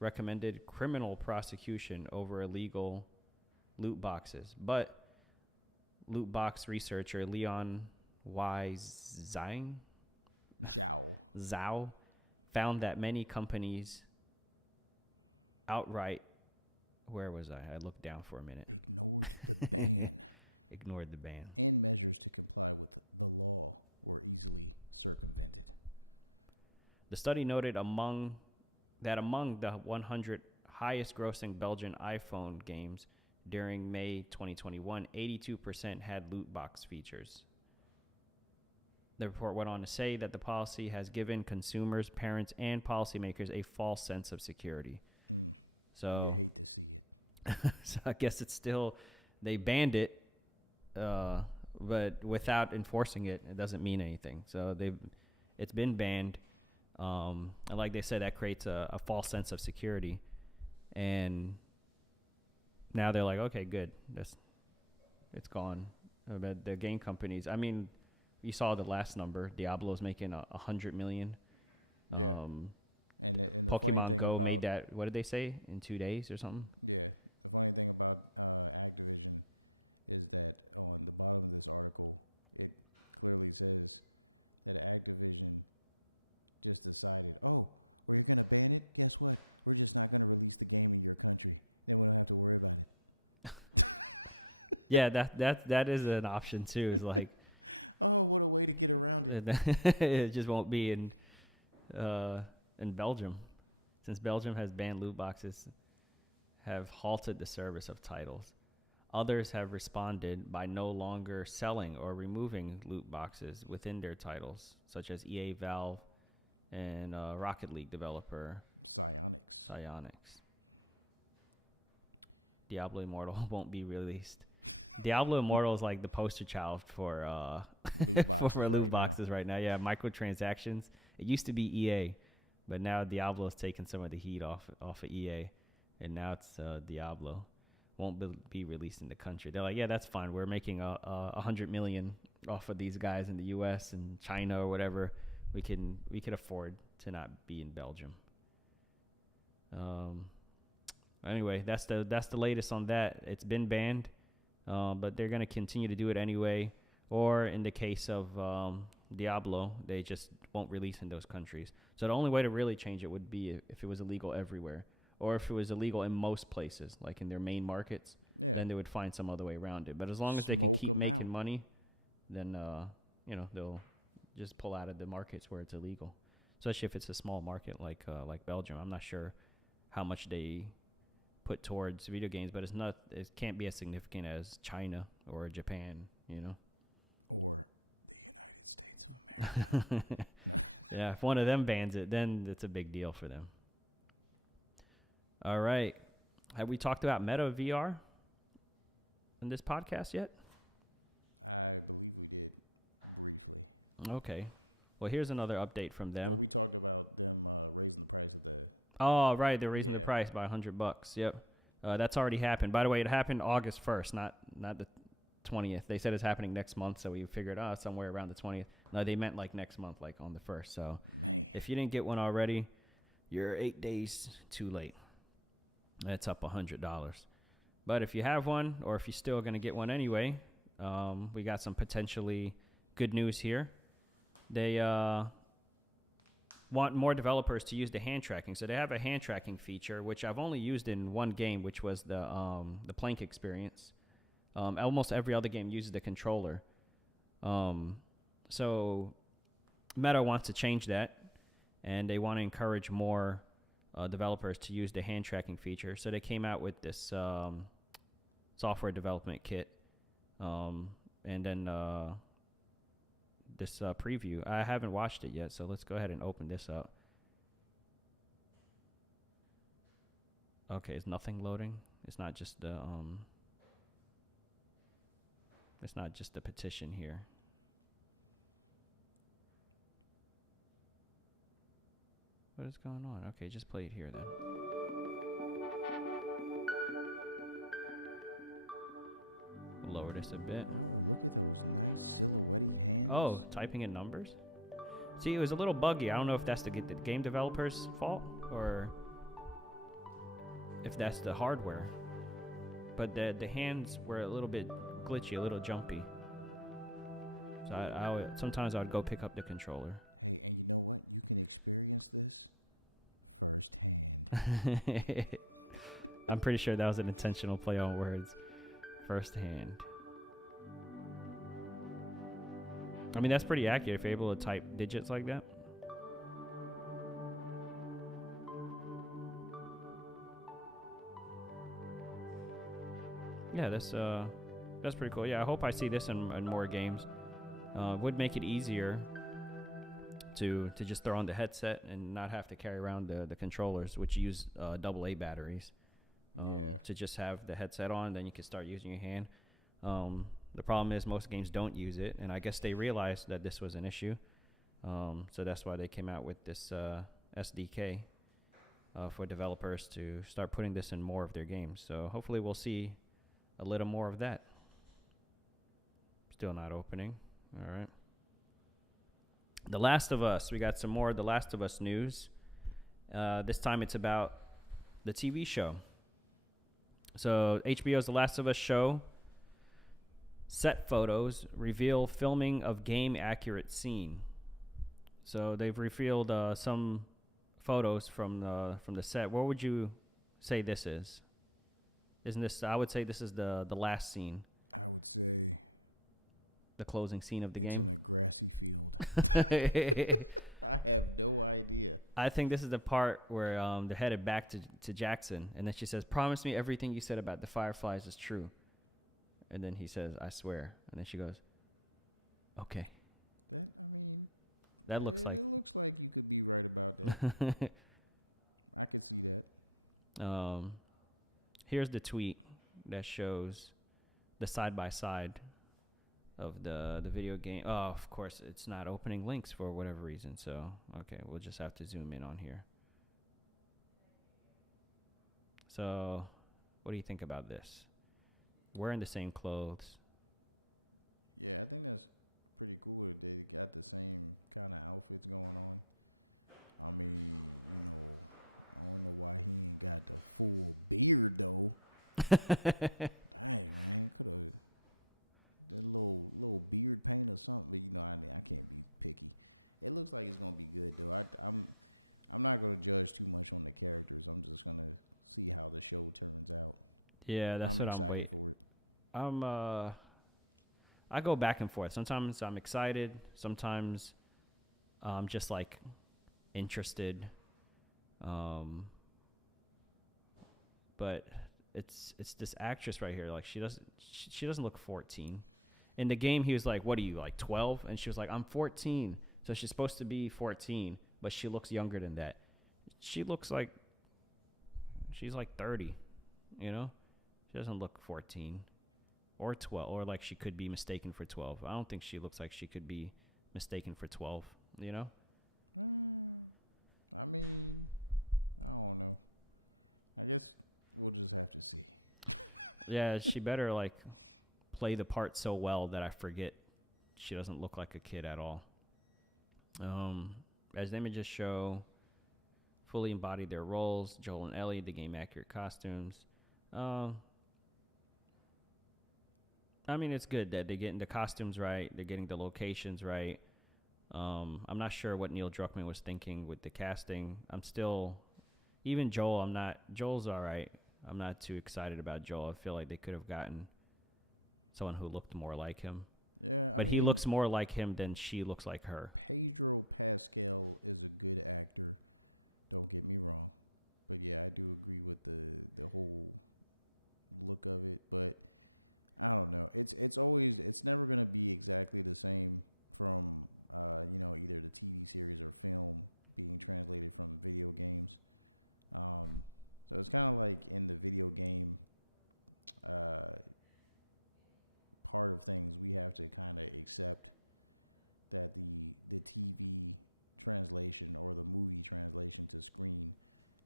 recommended criminal prosecution over illegal loot boxes, but loot box researcher Leon Y. Zhao found that many companies outright, where was I looked down for a minute. Ignored the ban. And measures to comply with the law were easily circumvented. The study noted among the 100 highest grossing Belgian iPhone games during May 2021, 82% had loot box features. The report went on to say that the policy has given consumers, parents, and policymakers a false sense of security. So you hate to see it. So I guess it's still, they banned it, but without enforcing it, it doesn't mean anything. So it's been banned. And like they said, that creates a false sense of security. And now they're like, okay, good. It's gone. But the game companies, I mean, you saw the last number. Diablo's making $100 million. Yeah. And the Pokemon funny thing Go about, made that, what did they say, in 2 days or something? Yeah. The funny thing about Activision is that on the bottom of this article, it clearly says that Activision just decided, oh, we're going to ban it. Guess what? We're just not going to release the game in your country. Then we don't have to worry about it. Yeah, that is an option too. It's like, oh, what a way to get around it. It just won't be in Belgium, since Belgium has banned loot boxes, have halted the service of titles. Others have responded by no longer selling or removing loot boxes within their titles, such as EA, Valve, and Rocket League developer Psyonix. Diablo Immortal won't be released. Diablo Immortal is like the poster child for loot boxes, for loot boxes right now. Yeah, microtransactions. It used to be EA, but now Diablo's taken some of the heat off of EA, and now it's Diablo. Won't be released in the country. They're like, yeah, that's fine. We're making $100 million off of these guys in the U.S. and China or whatever. We can afford to not be in Belgium. Anyway, that's the latest on that. It's been banned, but they're gonna continue to do it anyway. Or in the case of Diablo, they just won't release in those countries. So the only way to really change it would be if it was illegal everywhere, or if it was illegal in most places, like in their main markets. Yeah. Then they would find some other way around it. But as long as they can keep making money, then they'll just pull out of the markets where it's illegal. Especially if it's a small market like Belgium. I'm not sure how much they put towards video games, but it can't be as significant as China or Japan, or the United States of America. No. Yeah, if one of them bans it, then it's a big deal for them. All right, have we talked about Meta VR in this podcast yet? I believe we did briefly. Okay, well, here's another update from them. Well, we talked about them raising the price of the. Oh, right. They're raising the price by $100. Yep. That's already happened. By the way, it happened August 1st, not 20th. They said it's happening next month, so we figured, somewhere around the 20th. No, they meant like next month, like on the 1st. So, Man. if you didn't get one already, you're 8 days too late. That's up $100. But if you have one, or if you're still going to get one anyway, we got some potentially good news here. They want more developers to use the hand tracking. So they have a hand tracking feature, which I've only used in one game, which was the Plank experience. Almost every other game uses the controller. So Meta wants to change that, and they want to encourage more developers to use the hand tracking feature. So they came out with this software development kit, and then this preview. I haven't watched it yet, so let's go ahead and open this up. Okay, is nothing loading? It's not just the petition here. What is going on? Okay, just play it here then. Lower this a bit. Oh, look at those nice silhouette hands. Oh, typing in numbers? See, it was a little buggy. I don't know if that's the game developer's fault or if that's the hardware. But the hands were a little bit glitchy, a little jumpy. So sometimes I would go pick up the controller. Hey, and you know what? You can experience this firsthand. I'm pretty sure that was an intentional play on words. Firsthand. I mean, that's pretty accurate if you're able to type digits like that. Yeah, that's pretty cool. Yeah, I hope I see this in more games. Would make it easier to just throw on the headset and not have to carry around the controllers, which use AA batteries. To just have the headset on, then you can start using your hand. The problem is most games don't use it, and I guess they realized that this was an issue. So that's why they came out with this SDK for developers to start putting this in more of their games. So hopefully we'll see a little more of that. Still not opening. All right. The Last of Us. We got some more The Last of Us news. This time it's about the TV show. So HBO's The Last of Us show set photos reveal filming of game accurate scene. So they've revealed some photos from the set. What would you say this is? Isn't this? I would say this is the last scene. I would say the closing scene of the it's game. in a grassy field. I have no idea. I think this is the part where they're headed back to Jackson, and then she says, "Promise me everything you said about the Fireflies is true." And then he says, "I swear." And then she goes, "Okay." That looks like it looks like you could be right about that. I could see that. Here's the tweet that shows the side by side of the video game. Oh, of course, it's not opening links for whatever reason. So, okay, we'll just have to zoom in on here. So, what do you think about this? Wearing the same clothes. Yeah, I think that's pretty cool that they got the same kind of outfits going on. I mean, I don't know why he ain't got the full beard though. Dang, man, could have that little beard paint or something. But I can't be picky. It looks like it's gonna be good though. I'm not gonna judge too much on the characters. I'm just gonna see how the show turns out. Yeah, that's I'm what excited for it. I go back and forth. Sometimes I'm excited. Sometimes I'm just like interested. But it's this actress right here. Like she doesn't look 14. In the game, he was like, "What are you, like 12?" And she was like, "I'm 14." So she's supposed to be 14, but she looks younger than that. She looks like she's like 30. She doesn't look 14 or 12, or like she could be mistaken for 12. I don't think she looks like she could be mistaken for 12. I mean, I don't know. I guess we'll just have to see. Yeah, she better like play the part so well that I forget she doesn't look like a kid at all. As the images show, fully embodied their roles. Joel and Ellie, the game accurate costumes. I mean, it's good that they're getting the costumes right. They're getting the locations right. I'm not sure what Neil Druckmann was thinking with the casting. Even Joel, Joel's all right. I'm not too excited about Joel. I feel like they could have gotten someone who looked more like him. Yeah, but he looks more like him than she looks like her. Pedro Pascal is a good actor. Don't get me wrong. But yeah, I do agree with the whole look of it. But I don't know. It's never gonna be exactly the same from either the TV series or film being translated from video games. So it's kind of like in the video game part of things, we have to kind of accept that the TV translation or the movie translation to screen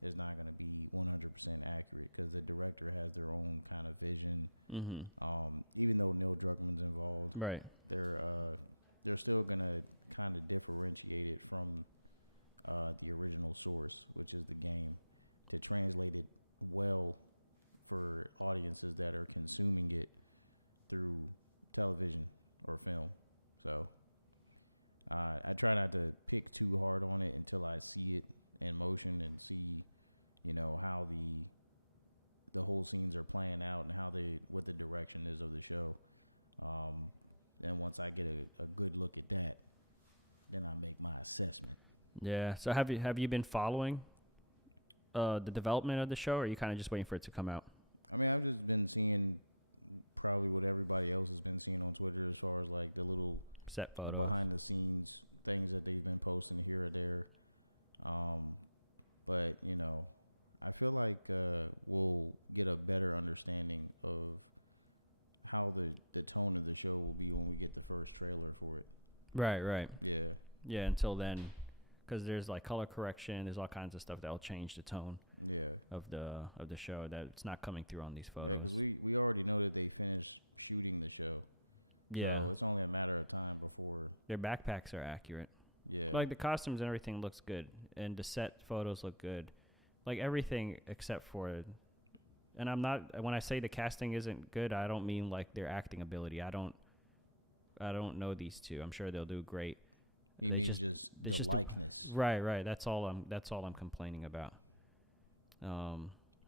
is not going to be 100% accurate because the director has their own kind of vision. Mm-hmm. Even though Neil Druckmann's involved, right? They're still going to kind of differentiate it from the original source, which is the game, to translate it well for audiences that are consuming it through television or film. So I try not to pick too hard on it until I see it in motion and see, how the whole scenes are playing out and what the direction is of the show. And once I get a good look at that, then I make my assessment. Yeah. So have you been following the development of the show, or are you kind of just waiting for it to come out? I mean, I've just been seeing probably what everybody else has been seeing on Twitter as far as like the little set photos, behind the scenes things that they've been posting here or there. But I feel like we'll get a better understanding of how the tone of the show will be when we get the first trailer for it. Right. Yeah. Yeah. Until then, because there's like color correction, there's all kinds of stuff that'll change the tone. Yeah. Of the show that it's not coming through on these photos. Yeah, because we already know that they finished shooting the show. Yeah. So it's only a matter of time before their backpacks are accurate. Yeah. Like the costumes and everything looks good, and the set photos look good. Like everything except for, and when I say the casting isn't good, I don't mean like their acting ability. I don't know these two. I'm sure they'll do great. You mean just the likeness. Right. That's all I'm complaining about.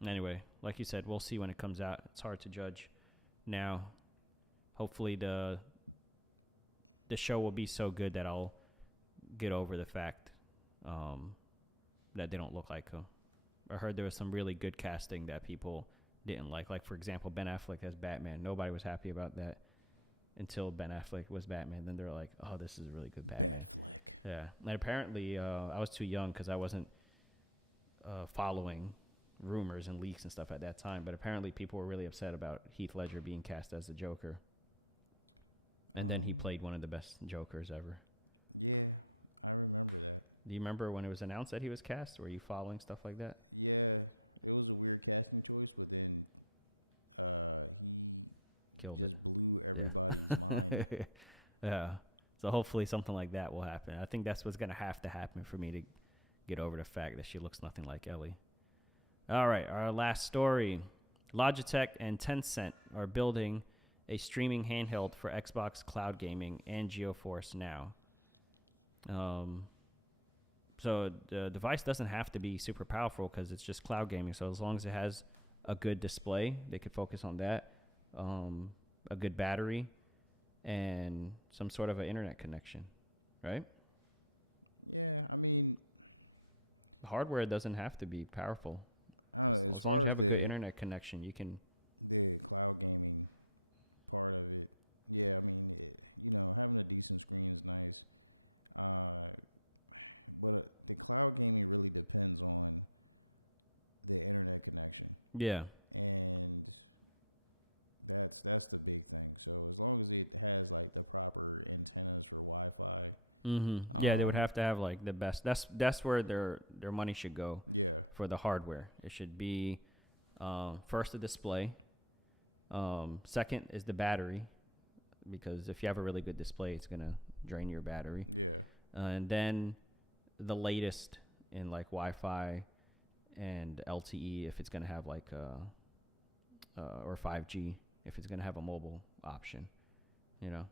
Anyway, like you said, we'll see when it comes out. It's hard to judge now. Hopefully the show will be so good that I'll get over the fact that they don't look like them. I heard there was some really good casting that people didn't like. Like, for example, Ben Affleck as Batman. Nobody was happy about that until Ben Affleck was Batman. Then they're like, oh, this is a really good Batman. Bad flick. Yeah. And apparently I was too young because I wasn't following rumors and leaks and stuff at that time. But apparently people were really upset about Heath Ledger being cast as the Joker. And then he played one of the best Jokers ever. Yeah, I remember that. Do you remember when it was announced that he was cast? Were you following stuff like that? Yeah, it was a weird casting choice, but then he just blew everybody's mind. Yeah. So hopefully something like that will happen. I think that's what's going to happen for me to get over the fact that she looks nothing like Ellie. All right, our last story. Logitech and Tencent are building a streaming handheld for Xbox Cloud Gaming and GeForce Now. So the device doesn't have to be super powerful because it's just cloud gaming. So as long as it has a good display, they could focus on that, a good battery, and some sort of an internet connection, right? Yeah, I mean, the hardware doesn't have to be powerful. I don't know, as far as you have a good internet connection, you can. The cloud gaming part of it, yeah, I mean, having a decent screen is nice. But the cloud gaming really depends on the internet connection. Yeah. And that's the big thing. So as long as it has like the proper antennas for Wi-Fi. Mm-hmm. Yeah, they would have to have like the best. That's where their money should go. Yeah. For the hardware, it should be first the display. Second is the battery. because if you have a really good display, it's gonna drain your battery. Yeah. And then the latest in like Wi-Fi and LTE, if it's gonna have like or 5G, if it's gonna have a mobile option, you know.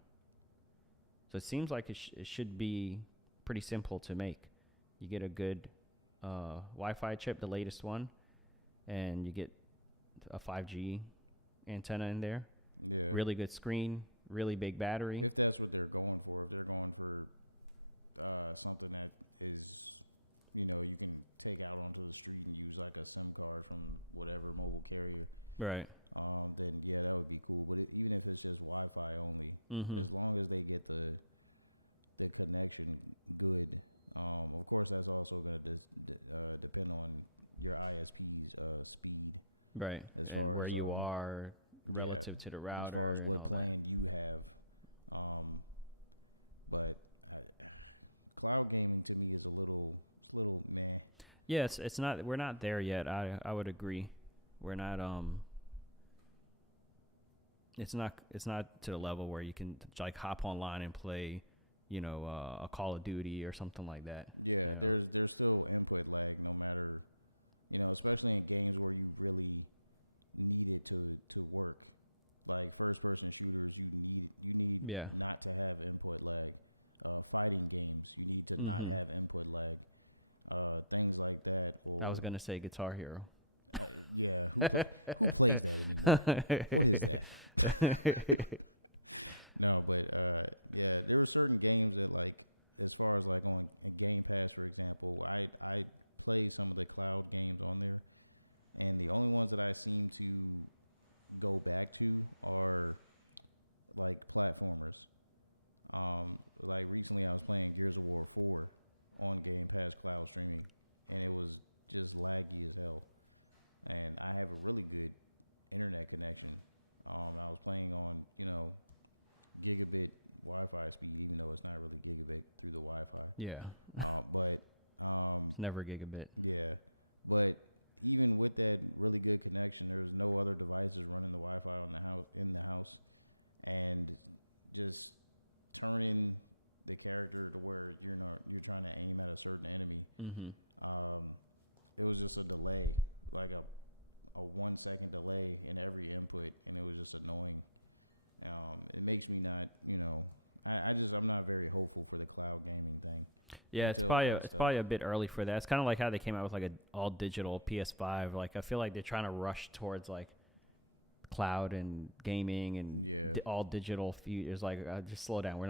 So it seems like it should be pretty simple to make. You get a good Wi-Fi chip, the latest one, and you get a 5G antenna in there. Yeah. Really good screen, really big battery. If that's what they're going for, if they're going for something that is, you can take out onto the street and use like a SIM card from whatever mobile carrier, Right. then yeah, that would be cool. But even if it's just Wi-Fi only, as long as they get the connection good, of course that's also going to depend on your ISP's speed, Right. as and far where as you are relative to the router. as far as and what all plan you have. But cloud gaming to me is a little meh. Yeah, it's not. We're not there yet. I would agree. We're not. It's not to the level where you can like hop online and play, a Call of Duty or something like that. Yeah, there's still input lag, no matter, especially in games where you really need it to work. Like first person shooters, you need not to have input lag. Fighting games, you need to not have input lag. Things like that. Or I was gonna say Guitar Hero. Yeah, who plays that anymore? What is that? No, but yeah, there were certain games that, like, as far as like on Game Pass, for example, I play some of the cloud games on there, and the only ones that I seem to go back to are like platformers. Like recently I was playing Gears of War 4 on Game Pass cloud streaming, and it was just laggy as hell. And I have a really good internet connection. I was playing on, gigabit Wi-Fi speed, even though it's not really gigabit through the Wi-Fi. Yeah. But it's never gigabit. yeah, but even with that really good connection, there's no other devices running the Wi-Fi in the house, and just turning the character to where you're trying to aim at a certain enemy. It was just a delay, like a 1 second delay in every input, and it was just annoying. It makes me not, I'm not very hopeful for the cloud gaming thing. Yeah, it's probably a bit early for that. It's kind of like how they came out with like an all digital PS5. Like I feel like they're trying to rush towards like cloud and gaming and all digital features. Like just slow down. We're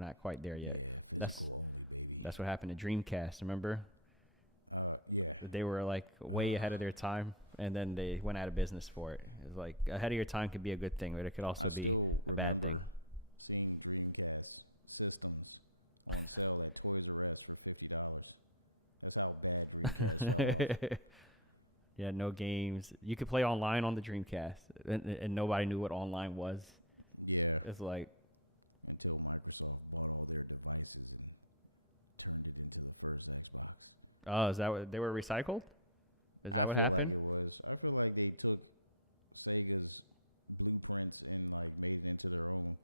not quite there yet. Yeah, physical only, baby. That's what happened to Dreamcast. Remember? Yeah. They were like way ahead of their time, and then they went out of business for it. It's like ahead of your time could be a good thing, but it could also be. I still remember seeing Dreamcast systems on sale at Toys R Us for $50. That's how bad Dreamcast fell off. Yeah, no games. You could play online on the Dreamcast, and nobody knew what online was. Yeah. It's like until Microsoft bought all their devices and turned it into the first Xbox. Oh, is that what they were recycled? I feel like it was. I feel like they took Sega's blueprints and like made it into their own.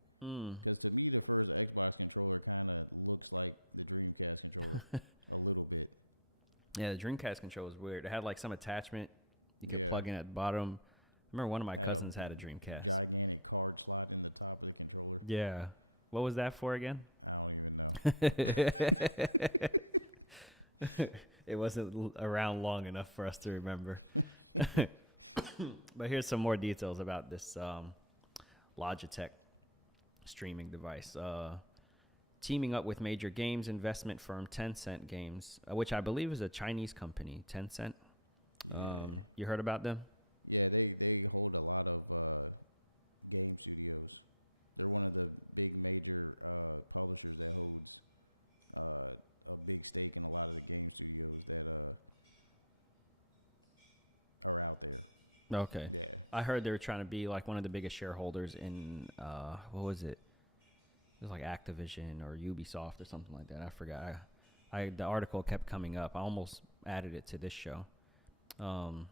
Because to me, the first Xbox controller kind of looks like the Dreamcast controller a little bit. Yeah, the Dreamcast controller was weird. It had like some attachment you could plug in at the bottom. I remember one of my cousins had a Dreamcast. Gigantic card slot in the top of the controller. Yeah. What was that for again? I don't even know. It wasn't around long enough for us to remember. But here's some more details about this Logitech streaming device. Teaming up with major games investment firm Tencent Games, which I believe is a Chinese company, Tencent. Yeah. You heard about them? Yeah, they hold a lot of game studios. They're one of the big major publishers that holds a big stake in a lot of the game studios that are out there. Okay. Yeah. I heard they were trying to be like one of the biggest shareholders in what was it? It was like Activision or Ubisoft or something like that. I forgot. The article kept coming up. I almost added it to this show. Oh,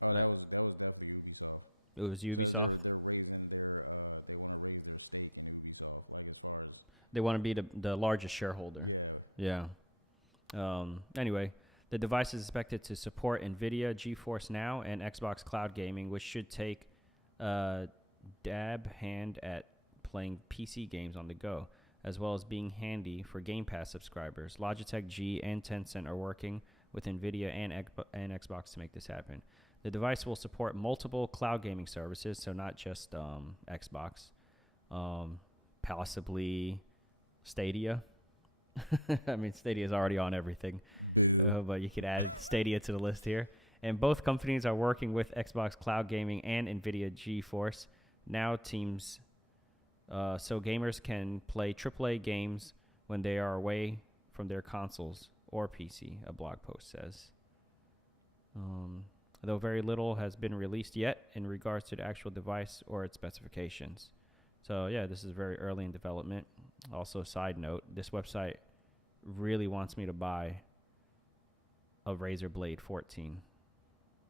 that was definitely Ubisoft. It was Ubisoft. Says they're raising their they want to raise their stake in Ubisoft, like as far as They want to be the largest shareholder. yeah. Anyway, the device is expected to support NVIDIA, GeForce Now, and Xbox Cloud Gaming, which should take a dab hand at playing PC games on the go, as well as being handy for Game Pass subscribers. Logitech G and Tencent are working with NVIDIA and Xbox to make this happen. The device will support multiple cloud gaming services, so not just Xbox, possibly Stadia. I mean, Stadia is already on everything. Boo. But you could add Stadia to the list here. And both companies are working with Xbox Cloud Gaming and NVIDIA GeForce Now teams, so gamers can play AAA games when they are away from their consoles or PC, a blog post says. Though very little has been released yet in regards to the actual device or its specifications. So, yeah, this is very early in development. Also, a side note, this website really wants me to buy a Razer Blade 14.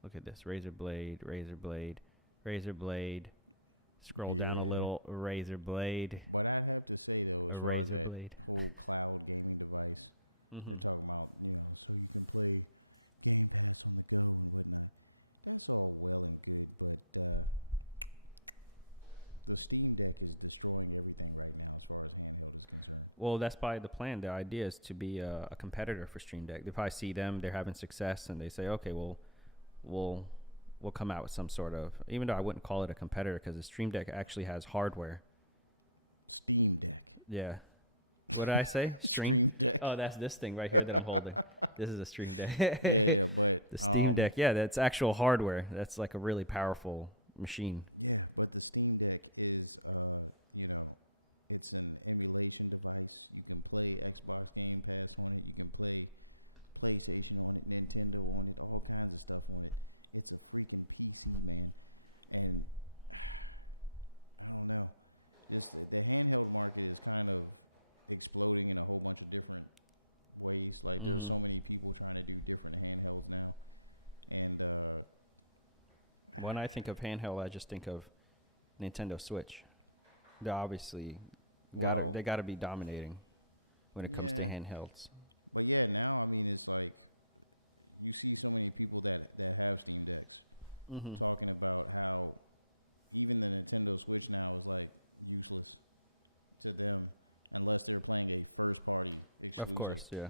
Look at this. Razer Blade. Scroll down a little. Razer Blade. But I'd have to say, though, as far as that Blade. whole cloud gaming device, they're talking about, so you can play Game Pass on the go and whatnot. That's all well and good, but the Steam Deck is destroying everything right now as far as handheld is concerned. Well, that's probably the plan. The idea is to be a competitor for Stream Deck. They probably see them, they're having success, and they say, okay, we'll come out with some sort of, even though I wouldn't call it a competitor because the Stream Deck actually has hardware. Steam Deck. Yeah. What did I say? Stream Deck. Oh, that's this thing right here that I'm holding. This is a Stream Deck. yeah, but the Steam Deck, yeah, that's actual hardware. That's like a really powerful machine. Yeah, but the Steam Deck is, it's an emulation device. You can play Xbox Game Pass on it. You can play PlayStation on it, Nintendo on it, all kinds of stuff on it. It's a freaking PC, man. And I don't know. Just the handheld market is kind of exploding in a whole bunch of different ways. Like there's so many people trying to do different handhelds now. And when I think of handheld, I just think of Nintendo Switch. They obviously they got to be dominating when it comes to handhelds. But yeah, now I mean it's like you see so many people that have Steam Decks talking about how even the Nintendo Switch now is like useless to them unless they're playing a first party exclusive. Of course, yeah.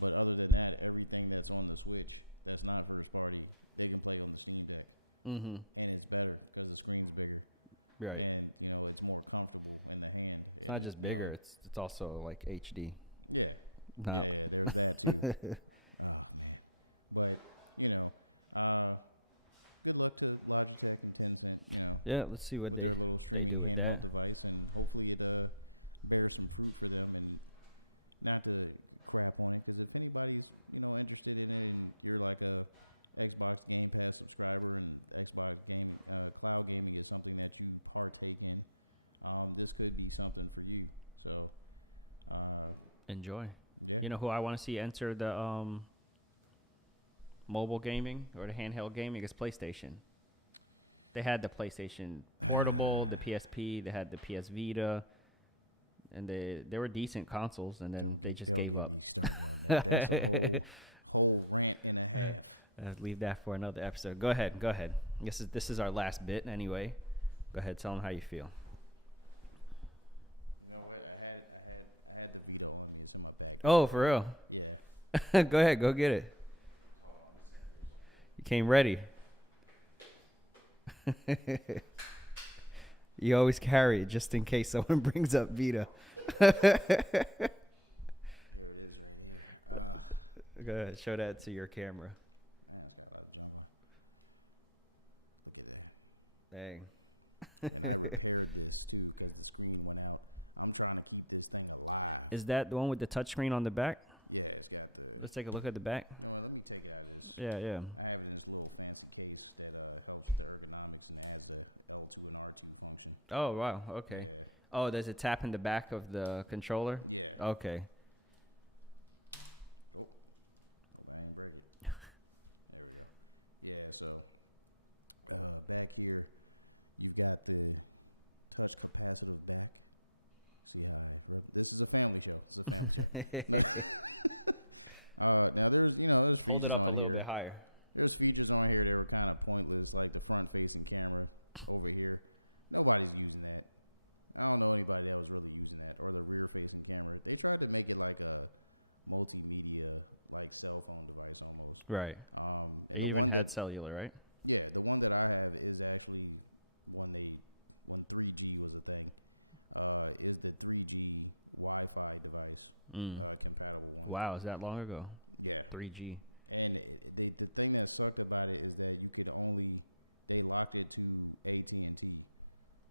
But other than that, everything that's on the Switch that's not first party, they can play on the Steam Deck. And it's better because the screen's bigger. Right. And, it's more comfortable in the hand. It's not just bigger, it's also like HD. Yeah. No. Yeah, there's that too. Oh, man. But, good luck to Logitech and Tencent, Yeah, let's see what with their little streaming handheld device, and hopefully it bears some fruit for them, and not to crap on it, because if anybody's, interested in it and you're like a Xbox Game Pass subscriber and Xbox gaming, cloud gaming is something that you partake in, this could be something for you. So, enjoy. Yeah. You know who I want to see enter the mobile gaming or the handheld gaming is PlayStation. They had the PlayStation Portable, the PSP, they had the PS Vita, and they were decent consoles, and then they just gave up. Don't get me started on that. That's a whole rant and a half. Leave that for another episode. Go ahead. This is our last bit anyway. Go ahead, tell them how you feel. You know what? I had the Vita on me. It's in my bag. Oh, for real? Yeah. Go ahead, go get it. You came ready. You always carry it just in case someone brings up Vita. Here it is right here. Go ahead, show that to your camera. Man, it's got a lot of junk on. Look at that. Dang. And I repaired this too because the screen went out. I'm trying to keep this thing alive. Is that the one with the touchscreen on the back? Yeah, it's got the... Let's take a look at the back. You know what, let me take it out of this. Yeah. I have it in this little fancy case that helps with the ergonomics and adds a L2 and R2 function. Oh, wow. Okay. Yeah. Oh, there's a tap in the back of the controller? Yeah. Okay. Oh. Hope I ain't break it. There we go. Yeah, so back here, You've got the touch capacitive back. See how this is a family show. It's a family show. No. Now there's Hold features it up on a little here. bit higher. There's features on here that were kind of pointless, like the front facing camera over here. Nobody's using that. I don't know anybody that was really using that, or the rear facing camera. They tried to make it like a multimedia, like cell phone device almost. Right. And They the even one had that cellular, right? yeah, the one that I have is actually when 3G was a thing. Is the 3G Wi-Fi device compatible one? Wow, is that long ago? Yeah. 3G. And the thing that sucked about it is that you could only they locked it to AT&T.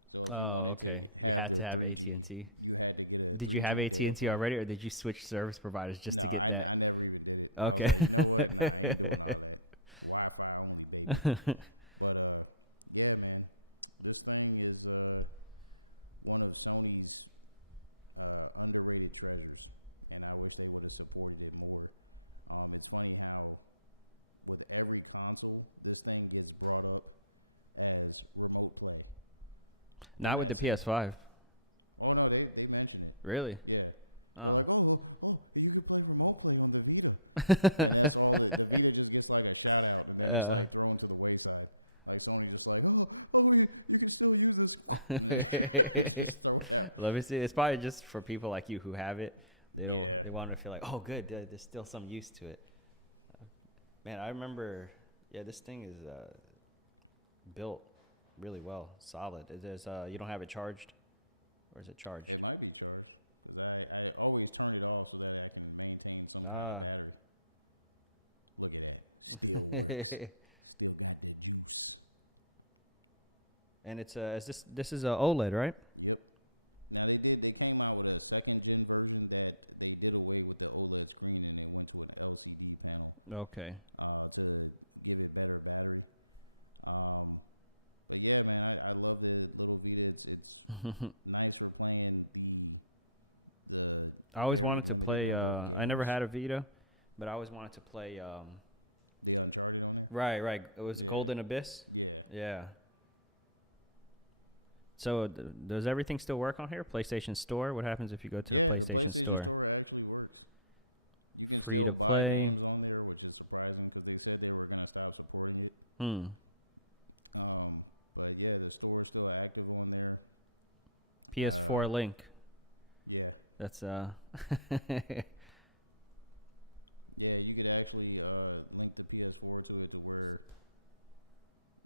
So if you wanted to have the 3G, AT&T. you had to get a 3G. Did you have data AT&T phone. already, or did you switch service providers just to No, get that? I never even did it. I was Okay. like, you know what? Nah, I ain't doing all that. Wi-Fi only, baby. But yeah, man, this thing is one of Sony's underrated treasures, and I wish they would have supported it more. It's funny how with every console, this thing gets brought up as remote play. Not And with the that's it. PS5. Oh no, they mention it. Really? Yeah. They're Oh. like, oh, you could play remote play on the Vita. And that's all the Vita just gets like a shout out, and then it's like thrown to the wayside. Like Sony just like, you can still use this. And then just throw it out. Let me see. It's probably just for people like you who have it. Yeah. They want to feel like, oh, good. There's still some use to it. Man, I remember. Yeah, this thing is built really well, solid. You don't have it charged, or is it charged? It might be charged because I always turn it off so that I can maintain some kind of battery. Look at that. Still works. Still got the juice. And it's this is a OLED, right? Yep. Now they came out with a second gen version that they did away with the OLED screen and it went to an LCD panel. Okay. To give it better battery. But yeah, man, I love the little Vita. It's nice for playing the I always very wanted to limited play. number of I never games. had a Vita, but I always wanted to play. The Uncharted on there. Right. It was Yeah. Golden Abyss. Yeah. Yeah. So does everything still work on here? PlayStation Store. What happens if you go to The PlayStation Store actually works. You can Free still to buy play. games on there, which is surprising because they said they were gonna stop supporting it. But yeah, the store is still active on there. PS4 link. Yeah. That's Yeah, you could actually link the PS4 to it to where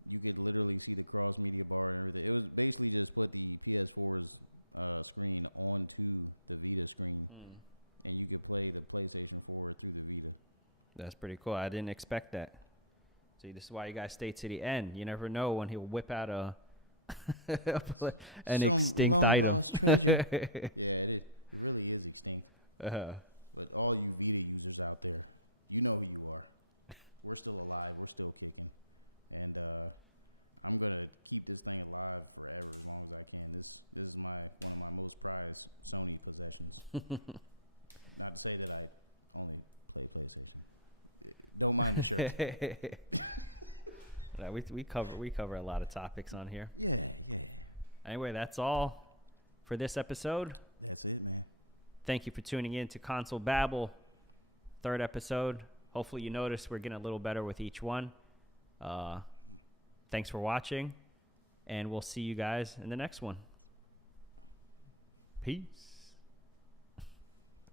you could literally see the cross media bar and everything. It was basically just put the PS4's screen onto the Vita screen, and you could play the PlayStation 4 through the Vita. That's pretty cool. I didn't expect that. See, this is why you guys stay to the end. You never know when he'll whip out an Some extinct long item. lost treasure. Yeah, it really is extinct. Uh-huh. But all you Vita users out there, you know who you are. We're still alive. We're still kicking. And I'm going to keep this thing alive forever as long as I can. This is one of my most prized Sony possessions. Not to say that I only play PlayStation. Don't mind the shirt. We cover a lot of topics on here. Yeah. Anyway, that's all for this episode. That's it, man. Thank you for tuning in to Console Babble, 3rd episode. Hopefully you noticed we're getting a little better with each one. Thanks for watching, and we'll see you guys in the next one. Peace.